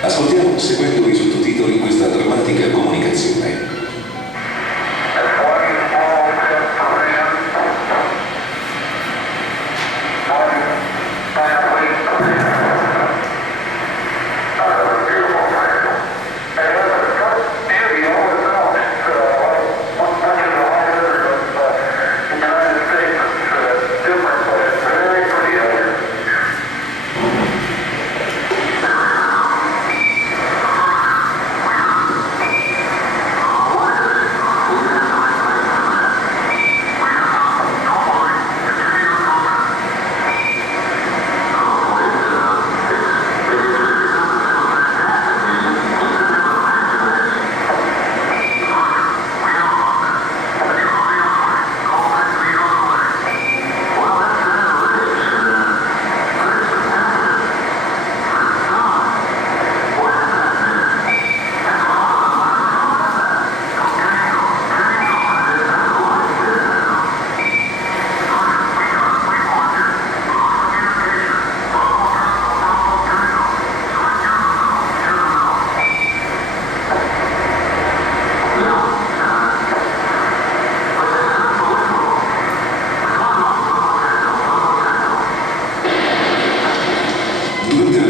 Ascoltiamo, seguendo i sottotitoli, questa drammatica comunicazione.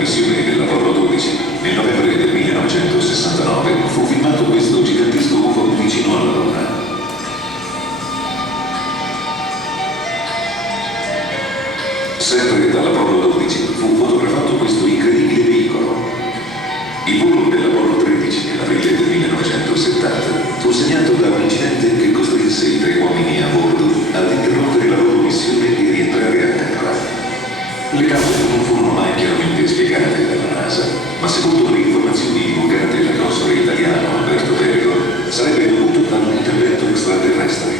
missione dell'Apollo 12, nel novembre del 1969 fu filmato questo gigantesco UFO vicino alla Luna. Sempre dall'Apollo 12 fu fotografato questo incredibile veicolo. Il volo dell'Apollo 13 nell'aprile del 1970 fu segnato da un incidente che costrinse i 3 uomini a bordo ad interrompere la loro missione e rientrare a terra. Le cause non furono mai chiaramente spiegate dalla NASA, ma secondo le informazioni divulgate dal console italiano Alberto Perego, sarebbe dovuto ad un intervento extraterrestre.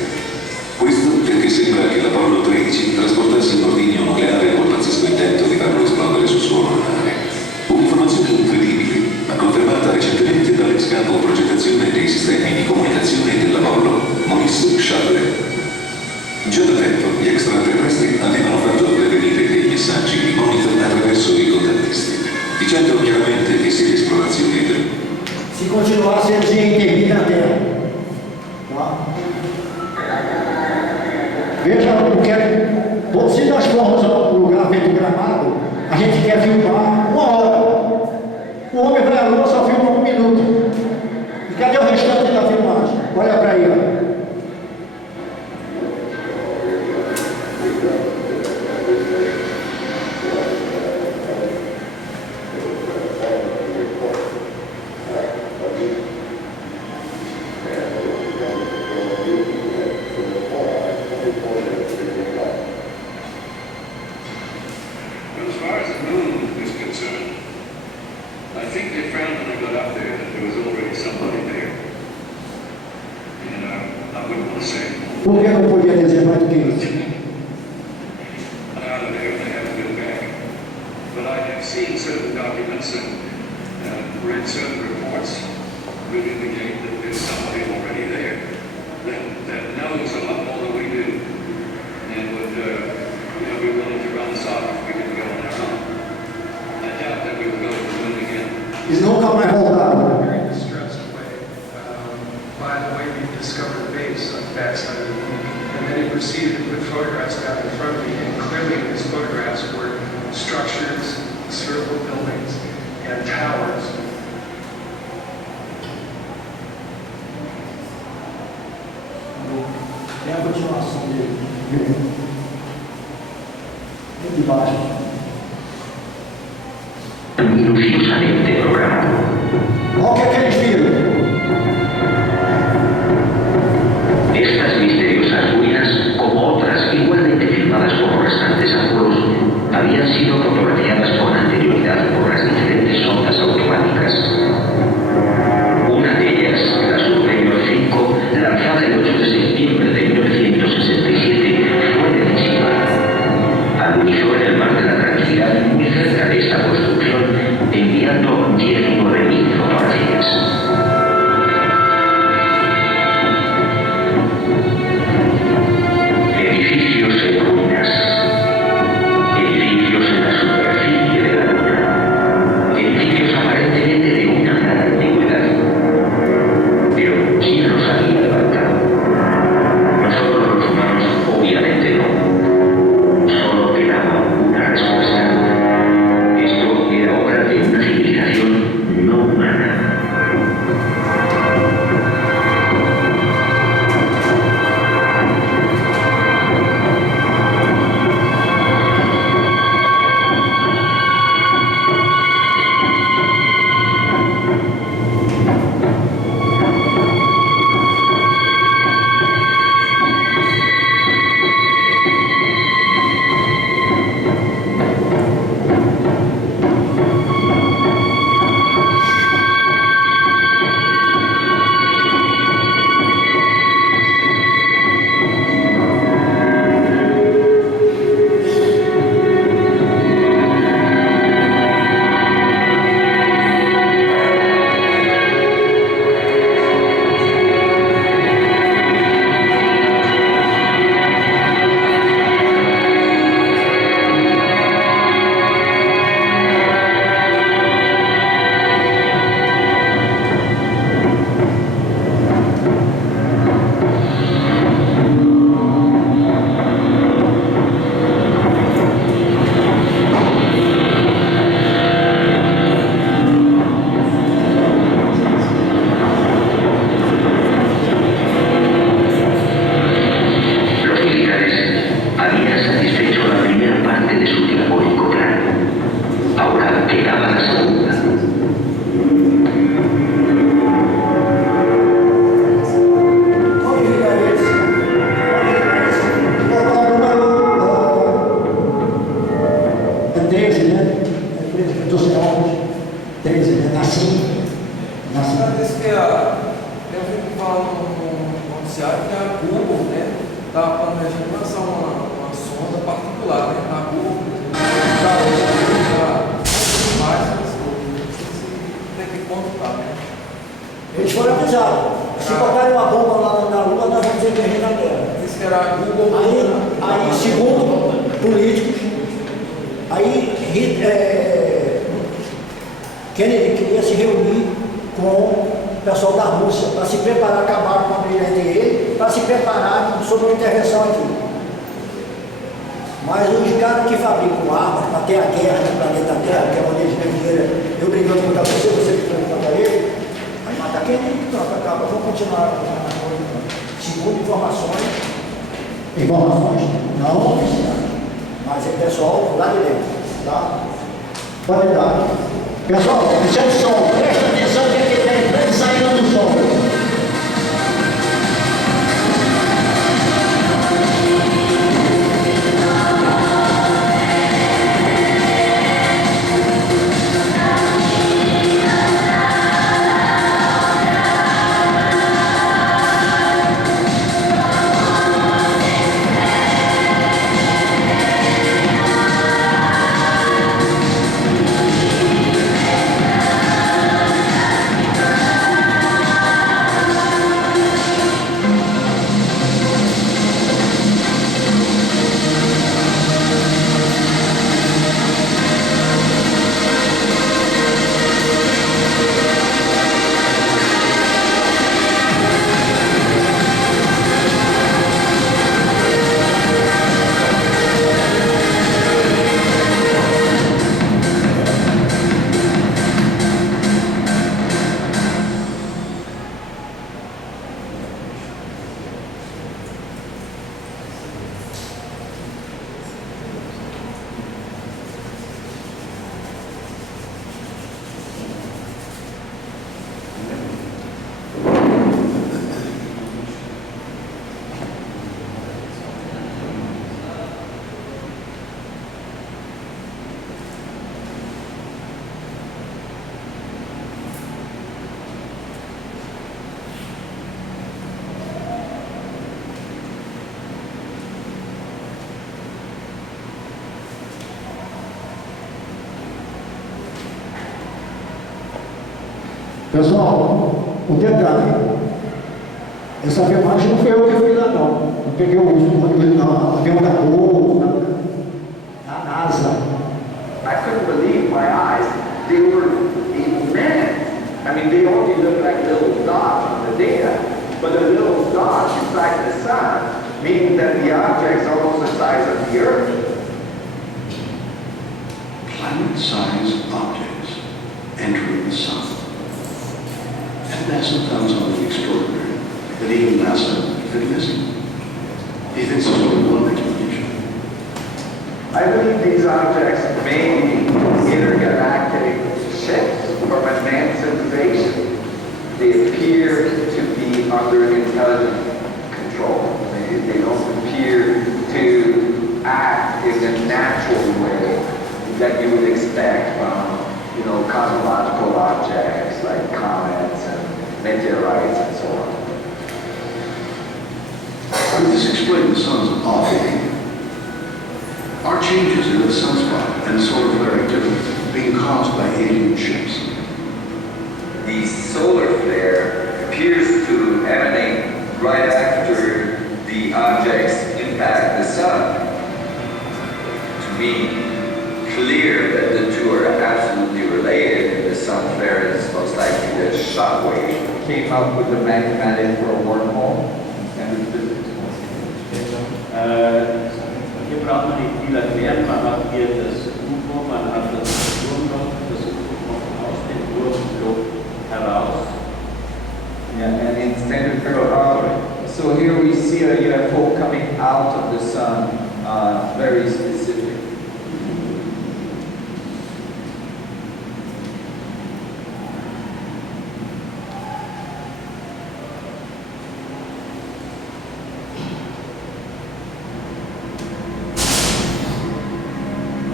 Questo perché sembra che l'Apollo 13 trasportasse un ordigno nucleare col pazzesco intento di farlo esplodere sul suolo lunare. Un'informazione incredibile, ma confermata recentemente dall'ex capo progettazione dei sistemi di comunicazione dell'Apollo, Maurice Chapelet. Già da tempo gli extraterrestri avevano fatto pervenire dei messaggi di monito attraverso i contattisti, dicendo chiaramente che se l'esplorazione del... Se continuasse a intervir na Terra. Tá? Veja, porque se nós formos a um lugar feito gramado, a gente quer filmar 1 hora. O homem vai à Lua só filma 1 minuto. E cadê o restante da filmagem? Olha para aí, ó. As far as the moon is concerned, I think they found when they got up there that there was already somebody there. And I wouldn't want to say Por que não podia dizer mais do que isso? out of there they have to go back. But I have seen certain documents and read certain reports that indicate that there's somebody already there that knows a lot more than we do and would be willing to run us off if we didn't go on our own. I doubt that we will go to the moon again. Eles nunca mais voltaram. Very distressed by the way we discovered the base on the backside of the moon. And then he proceeded to put photographs back in front of me, and clearly in his photographs were structures, circle buildings, and towers. É a continuação dele. Aqui embaixo. Minuciosamente programado. Olha o que é que eles viram. Estas misteriosas ruinas, como otras igualmente filmadas por los restantes Apolos, habían sido fotografiadas con anterioridad por las diferentes sondas automáticas. Una de ellas, la Surveyor 5, lanzada el 8 de septiembre de 1967, fue decisiva. Agonizó en el mar de la Tranquilidad muy cerca de esta construcción, enviando 19.000 fotografías. Edificios en ruinas, edificios en la superficie. 12 anos, 13, né? Nasci. Diz que eu vi falando no noticiário que a Google, né, está planejando lançar uma sonda particular, né, a Google, para mais tem que ponto né? Eles foram avisados. Se botarem uma bomba lá na Lua, nós vamos intervir na Terra. Diz que era a Google. Aí segundo políticos, Kennedy queria se reunir com o pessoal da Rússia para se preparar, acabar com a briga entre ele, para se preparar sobre uma intervenção aqui. Mas os caras que fabricam armas para ter a guerra no planeta Terra, que é onde eles ganham dinheiro, eu brigando contra você brigando contra ele, aí mata Kennedy, pronto, acaba. Vamos continuar. Segundo informações não oficiais, mas é pessoal lá de dentro, tá? Pode dar. Pessoal, isso é o som, presta atenção que aqui tem saindo do som. Pessoal, um detalhe, essa filmagem não foi eu que fiz lá não. Eu peguei o avião da Gol, da NASA. I couldn't believe my eyes. They were immense. I mean, they only look like little dots on the data, but the little dots inside the sun, meaning that the object's almost the size of the Earth. Planet-sized objects entering the sun. And NASA found something extraordinary that even NASA could listen. He thinks there's only one explanation. I believe these objects may be intergalactic ships from advanced civilization. They appear to be under intelligent control. They don't appear to act in a natural way that you would expect from, cosmological objects like comets and meteorites and so on. Could this explain the sun's off behavior? Are changes in the sunspot and solar flare activity being caused by alien ships? The solar flare appears to emanate right after the objects impact the sun. To me, clear that the two are absolutely related. The sun flare is most likely the shock wave. Came up with the mathematics for a wormhole in standard physics. Hier braucht man nicht viel erklären, man hat hier das UFO, man hat das Wurmloch, das UFO aus dem Wurmloch heraus. Yeah, and in standard physics. So here we see a UFO coming out of the sun, very specific.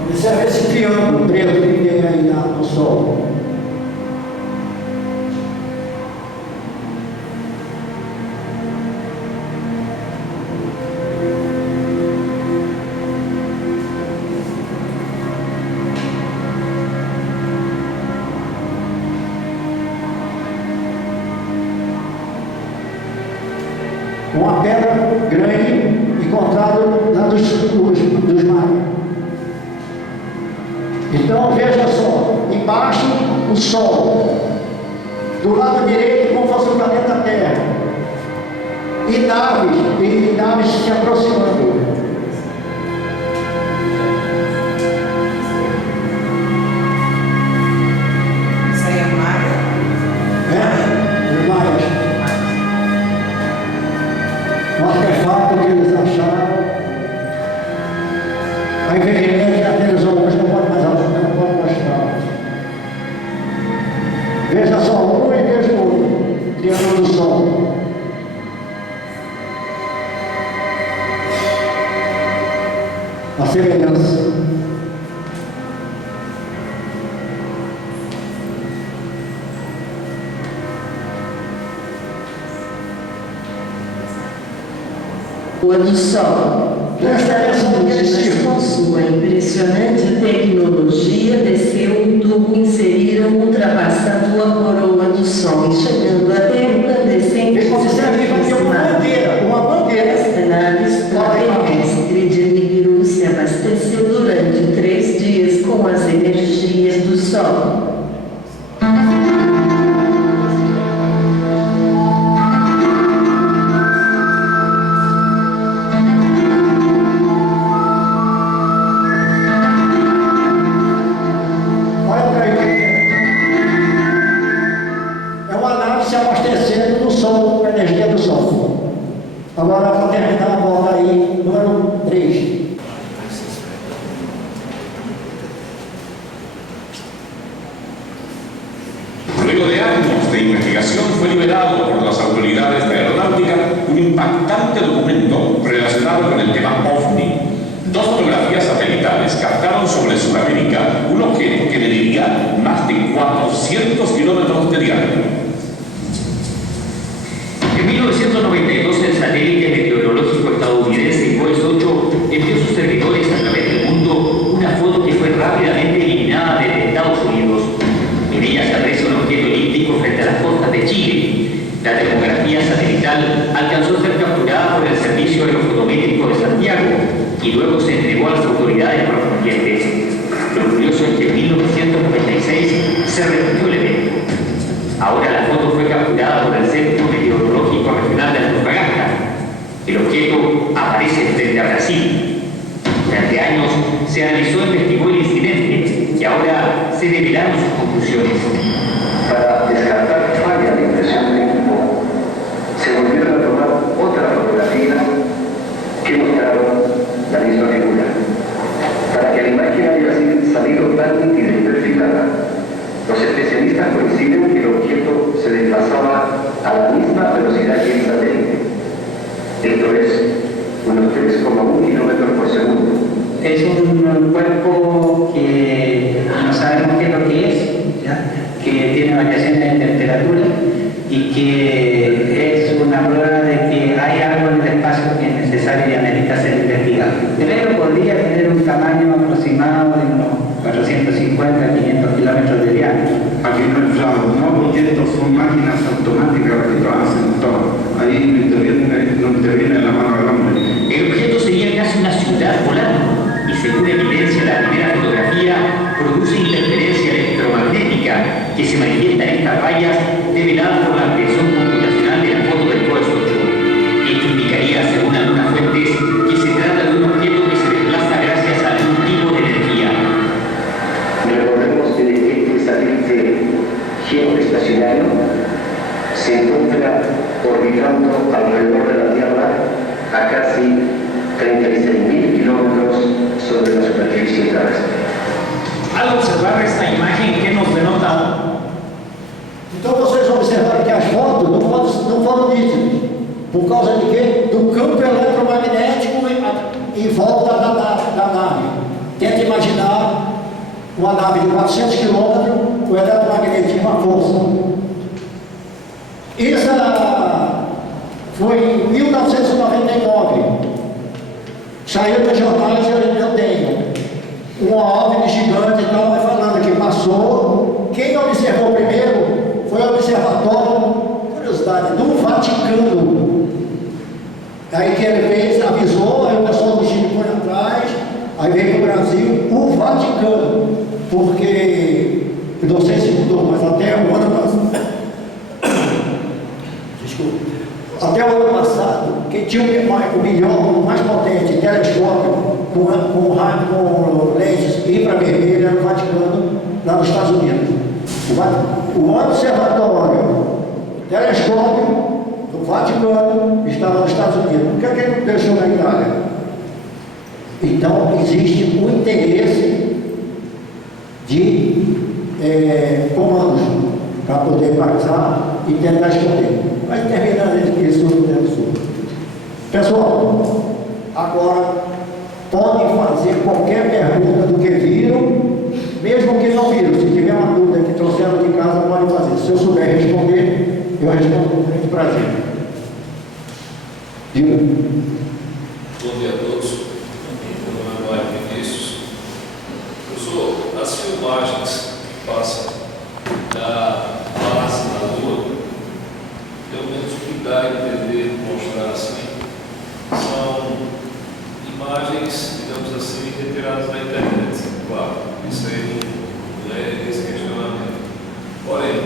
Observe esse triângulo preto que tem aí na uma pedra grande encontrada lá dos mares. Então veja só, embaixo o Sol, do lado direito como fosse o planeta Terra, e naves se aproximando. Isso aí é Maia? Os maias. Um artefato que eles acharam. A infelizmente a televisão hoje não pode mostrar. Veja só um e veja o outro. Triângulo do Sol. A semelhança. Lua do Sol. Estas máquinas, com sua impressionante tecnologia, desceu um tubo, inseriram, ultrapassando a coroa do Sol e chegando até o incandescente uma bandeira. Esta nave extraterrestre de Nibiru se abasteceu durante 3 dias com as energias do Sol. Agora, para terminar a volta aí, número 3. Luego de años de investigación fue liberado por las autoridades de aeronáutica un impactante documento relacionado con el tema OVNI. 2 fotografías satelitales captaron sobre Sudamérica un objeto que mediría más de 400 kilómetros de diámetro. En 1992, el satélite meteorológico estadounidense Invoice 8 envió sus servidores a través del mundo una foto que fue rápidamente eliminada desde Estados Unidos. En ella se aprecia un objeto elíptico frente a las costas de Chile. La termografía satelital alcanzó a ser capturada por el Servicio Aerofotométrico de Santiago y luego se entregó a las autoridades correspondientes. Lo curioso es que en 1996 se repitió el evento. Ahora la foto fue capturada por el Centro Meteorológico Regional de Antofagasta. El objeto aparece frente a Brasil. Durante años se analizó e investigó el incidente y ahora se revelaron sus conclusiones. Para descartar falla de impresión de equipo, se volvieron a tomar otra fotografía que mostraron la misma figura. Para que la imagen haya salido tan nítida y perfilada, los especialistas coinciden que el objeto se desplazaba a la misma velocidad que el satélite. Esto es unos 3,1 kilómetros por segundo. Es un cuerpo que no sabemos qué es lo que es, ¿ya? Que tiene variaciones de temperatura y que es una prueba de que hay algo en el espacio que es necesario y amerita ser investigado. Pero podría tener un tamaño aproximado de unos 450 a 500 kilómetros de diámetro. Aquí nuestros objetos son máquinas automáticas que lo hacen todo. Ahí no interviene la mano del hombre. El objeto sería casi una ciudad volando y según evidencia la primera fotografía, produce interferencia electromagnética que se manifiesta en estas rayas develadas por la ampliación computacional de la foto del Invoice 8. Esto indicaría, según algunas fuentes, que se trata de un objeto que se desplaza gracias a algún tipo de energía. Recordemos que este satélite geoestacionario se encuentra orbitando alrededor de la Tierra a casi 36.000 kilómetros sobre la superficie terrestre. Al observar esta imagen, ¿qué nos denota? Então vocês observaram que as fotos não foram nítidas. Por causa de quê? Do campo eletromagnético em volta da nave. Tenta imaginar uma nave de 400 quilômetros, o eletromagnetismo à força. Isso foi em 1999. Saiu nos jornais, eu tenho uma OVNI gigante e tal, falando que passou. Quem observou primeiro foi o observatório, curiosidade, do Vaticano. Brasil o Vaticano, porque, eu não sei se mudou, mas até o ano passado, desculpa, até o ano passado, quem tinha o melhor, o mais potente telescópio com lentes infravermelhas era o Vaticano, lá nos Estados Unidos. O observatório telescópio do Vaticano estava nos Estados Unidos. Por que ele não deixou na Itália? Então, existe um interesse de comandos para poder passar e tentar esconder. Mas terminar isso tudo. Pessoal, agora podem fazer qualquer pergunta do que viram, mesmo que não viram. Se tiver uma dúvida que trouxeram de casa, podem fazer. Se eu souber responder, eu respondo com muito prazer. Diga. Bom dia a todos. Meu nome é Mário Vinícius. Professor, as filmagens que passam da base da Lua, pelo menos o que dá a entender, mostrar assim, são imagens, digamos assim, retiradas da internet. Claro, isso aí não é esse questionamento. Porém,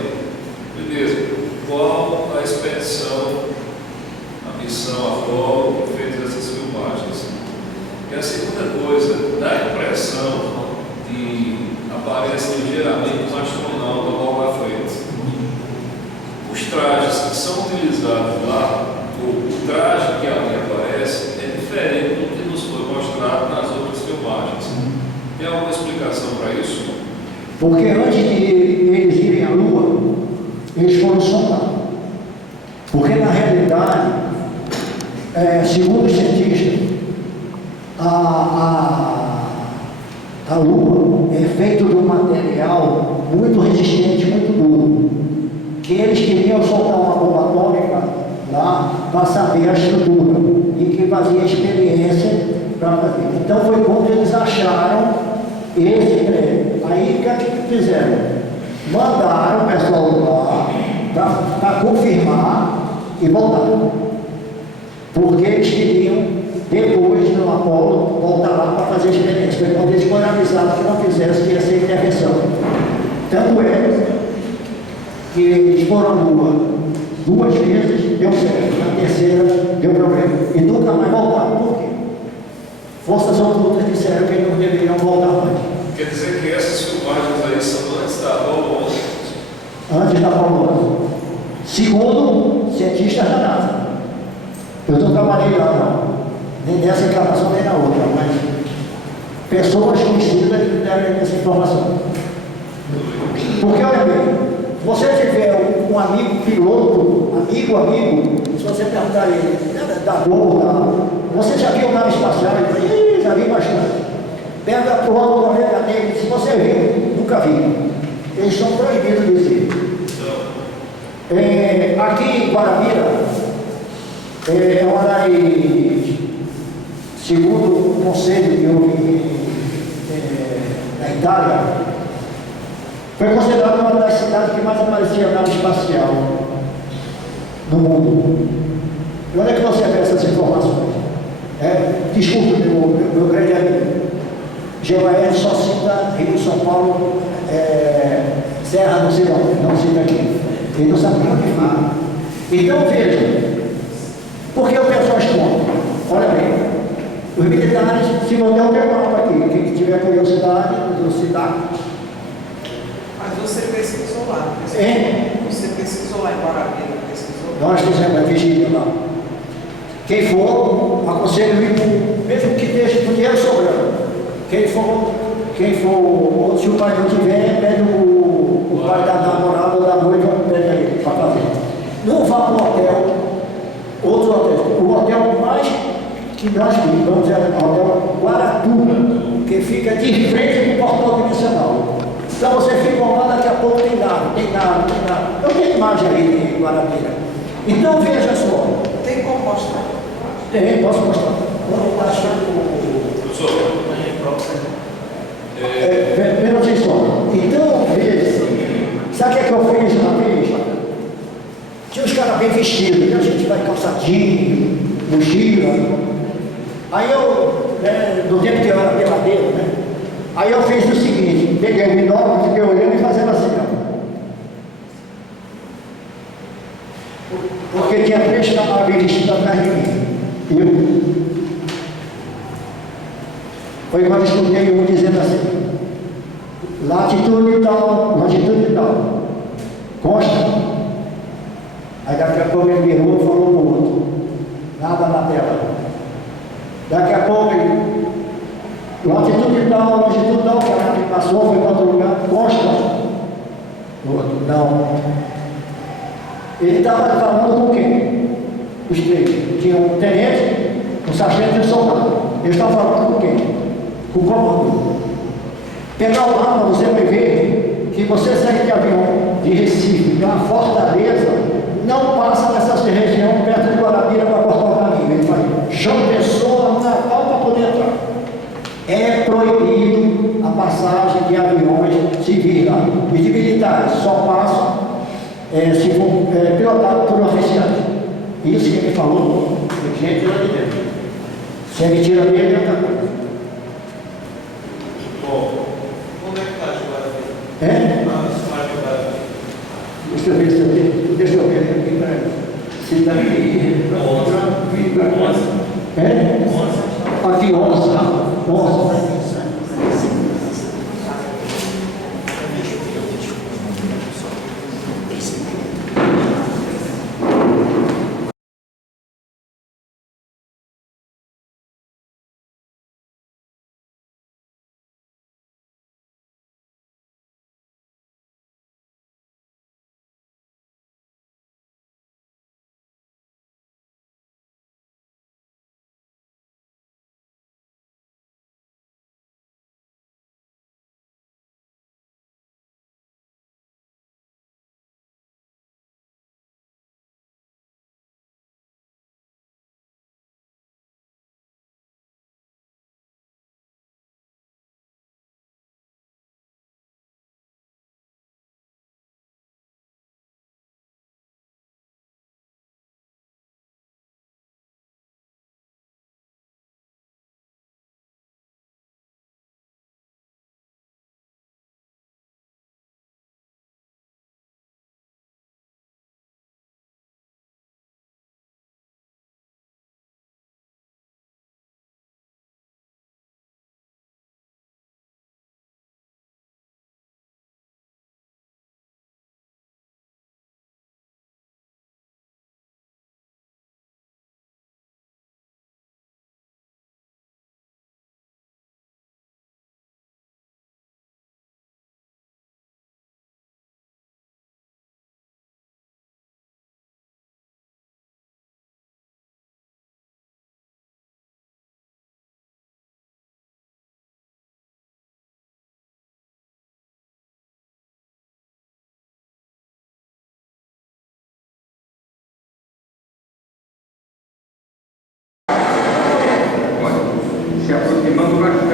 beleza, qual a expedição, a missão Apolo que fez essas filmagens? E a segunda coisa, dá a impressão de aparece ligeiramente um astronauta logo à frente. Os trajes que são utilizados lá, o traje que ali aparece, é diferente do que nos foi mostrado nas outras filmagens. Tem alguma explicação para isso? Porque antes de eles irem à Lua, eles foram sondar. Porque na realidade, segundo os cientistas, a Lua é feita de um material muito resistente, muito duro, que eles queriam soltar uma bomba atômica lá para saber a estrutura e que fazia experiência para fazer. Então foi quando eles acharam esse prédio. Aí o que fizeram? Mandaram o pessoal lá para confirmar e voltar. Porque eles queriam, depois do Apolo, voltar lá para fazer experiência. Foi quando eles foram avisados que não fizessem, que ia ser intervenção. Tanto é que eles foram à Lua 2 vezes, deu certo. Na terceira, deu problema. E nunca mais voltaram. Por quê? Forças ocultas disseram que não deveriam voltar mais. Quer dizer que essas filmagens aí são antes da Apolo 11? Antes da Apolo 11. Segundo cientistas da NASA. Eu não trabalhei lá, não. Nem nessa encarnação, nem na outra, mas pessoas conhecidas que deram essa informação. Porque, olha bem, se você tiver um amigo piloto, amigo, se você perguntar a ele, da Globo, você já viu nave espacial? Ele fala, já vi bastante. Pega a porra do colega dele, se você viu, nunca vi. Eles são proibidos de dizer. Aqui em Guarabira, é uma das, segundo o conselho que eu vi na Itália, foi considerada uma das cidades que mais aparecia nave espacial no mundo. E onde é que você vê essas informações? Desculpe, meu grande amigo. GOR só cita Rio, São Paulo, Serra, não sei onde, não cita aqui. Ele não sabe onde fala. Então veja. Por que o pessoal esconde? Olha bem, os militares, se não der o mapa aqui, quem tiver curiosidade, velocidade. Mas você pesquisou lá? Você pesquisou lá em Guarabira? Nós fizemos a vigília lá. Quem for, aconselho ir, mesmo que deixe com dinheiro sobrando. Quem for, se o pai não tiver, pede o pai da namorada ou da noiva, pede aí para fazer. Não vá para o hotel. Outro hotel, o hotel mais que nós vimos, vamos dizer, o hotel Guaratuba, que fica de frente do portal dimensional. Então você fica lá, daqui a pouco tem nada. Eu tenho imagem aí de Guarabira. Então veja só. Tem como mostrar? Tem, posso mostrar. Vamos achar o. Professor, Minutinho só. Então veja. Sabe o que eu fiz uma vez? Tinha os caras bem vestidos, e a gente vai calçadinho, mochila. Aí eu, no tempo que eu era peladeiro, Aí eu fiz o seguinte, peguei o binóculo, fiquei olhando e fazendo assim, ó. Porque tinha 3 cavalos vestidos atrás de mim. E foi quando escutei um dizendo assim, latitude tal, consta. Aí daqui a pouco ele virou e falou para o outro, nada na tela. Daqui a pouco ele, longitude tal, o cara que passou, foi para outro lugar, consta. O outro, não. Ele estava falando com quem? Os 3. Tinha um tenente, um sargento e um soldado. Ele estava falando com quem? Com o comando. Pegar o mapa, você vai ver que você segue de avião de Recife para a Fortaleza, não passa nessa região perto de Guarabira para cortar o caminho. Ele faz João Pessoa, Natal para poder entrar. É proibido a passagem de aviões civis lá. E de militares só passam se for pilotado por oficiais. Isso que ele falou, gente lá de dentro. Se é mentira dele, é outra coisa. Bom, como é que está a Guarabira? É? Deixa eu ver se eu tenho. Deixa eu ver aqui para ele. Se está aqui. É? Aqui 11. 11.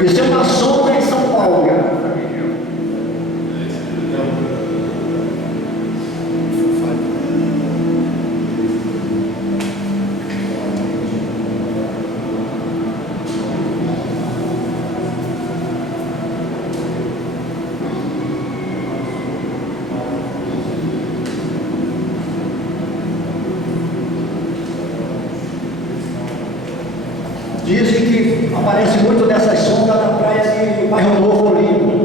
Isso é uma sombra em São Paulo. Dizem que aparece muito dessas sombras na praia de Bairro Novo, Olinda.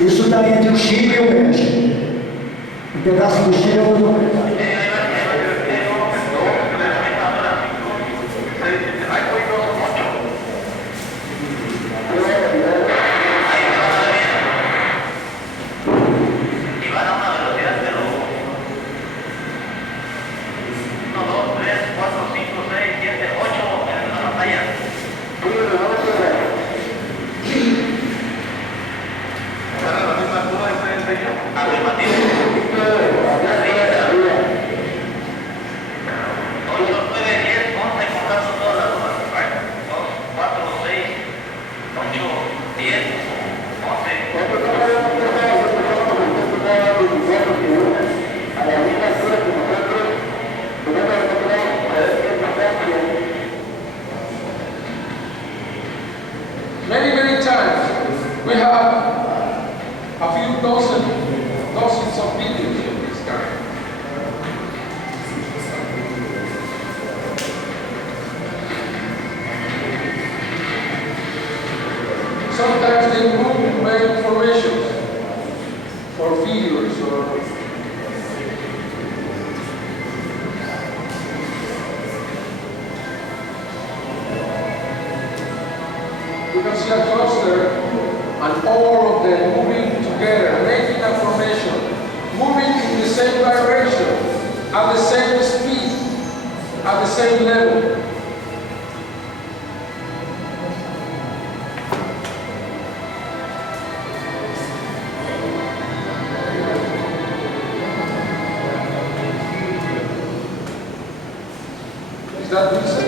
Isso está entre o Chile e o México. Um pedaço do Chile é o do México. Afirmativo. same group make formations or figures or you can see a cluster and all of them moving together, making a formation, moving in the same direction, at the same speed, at the same level. Is that decent?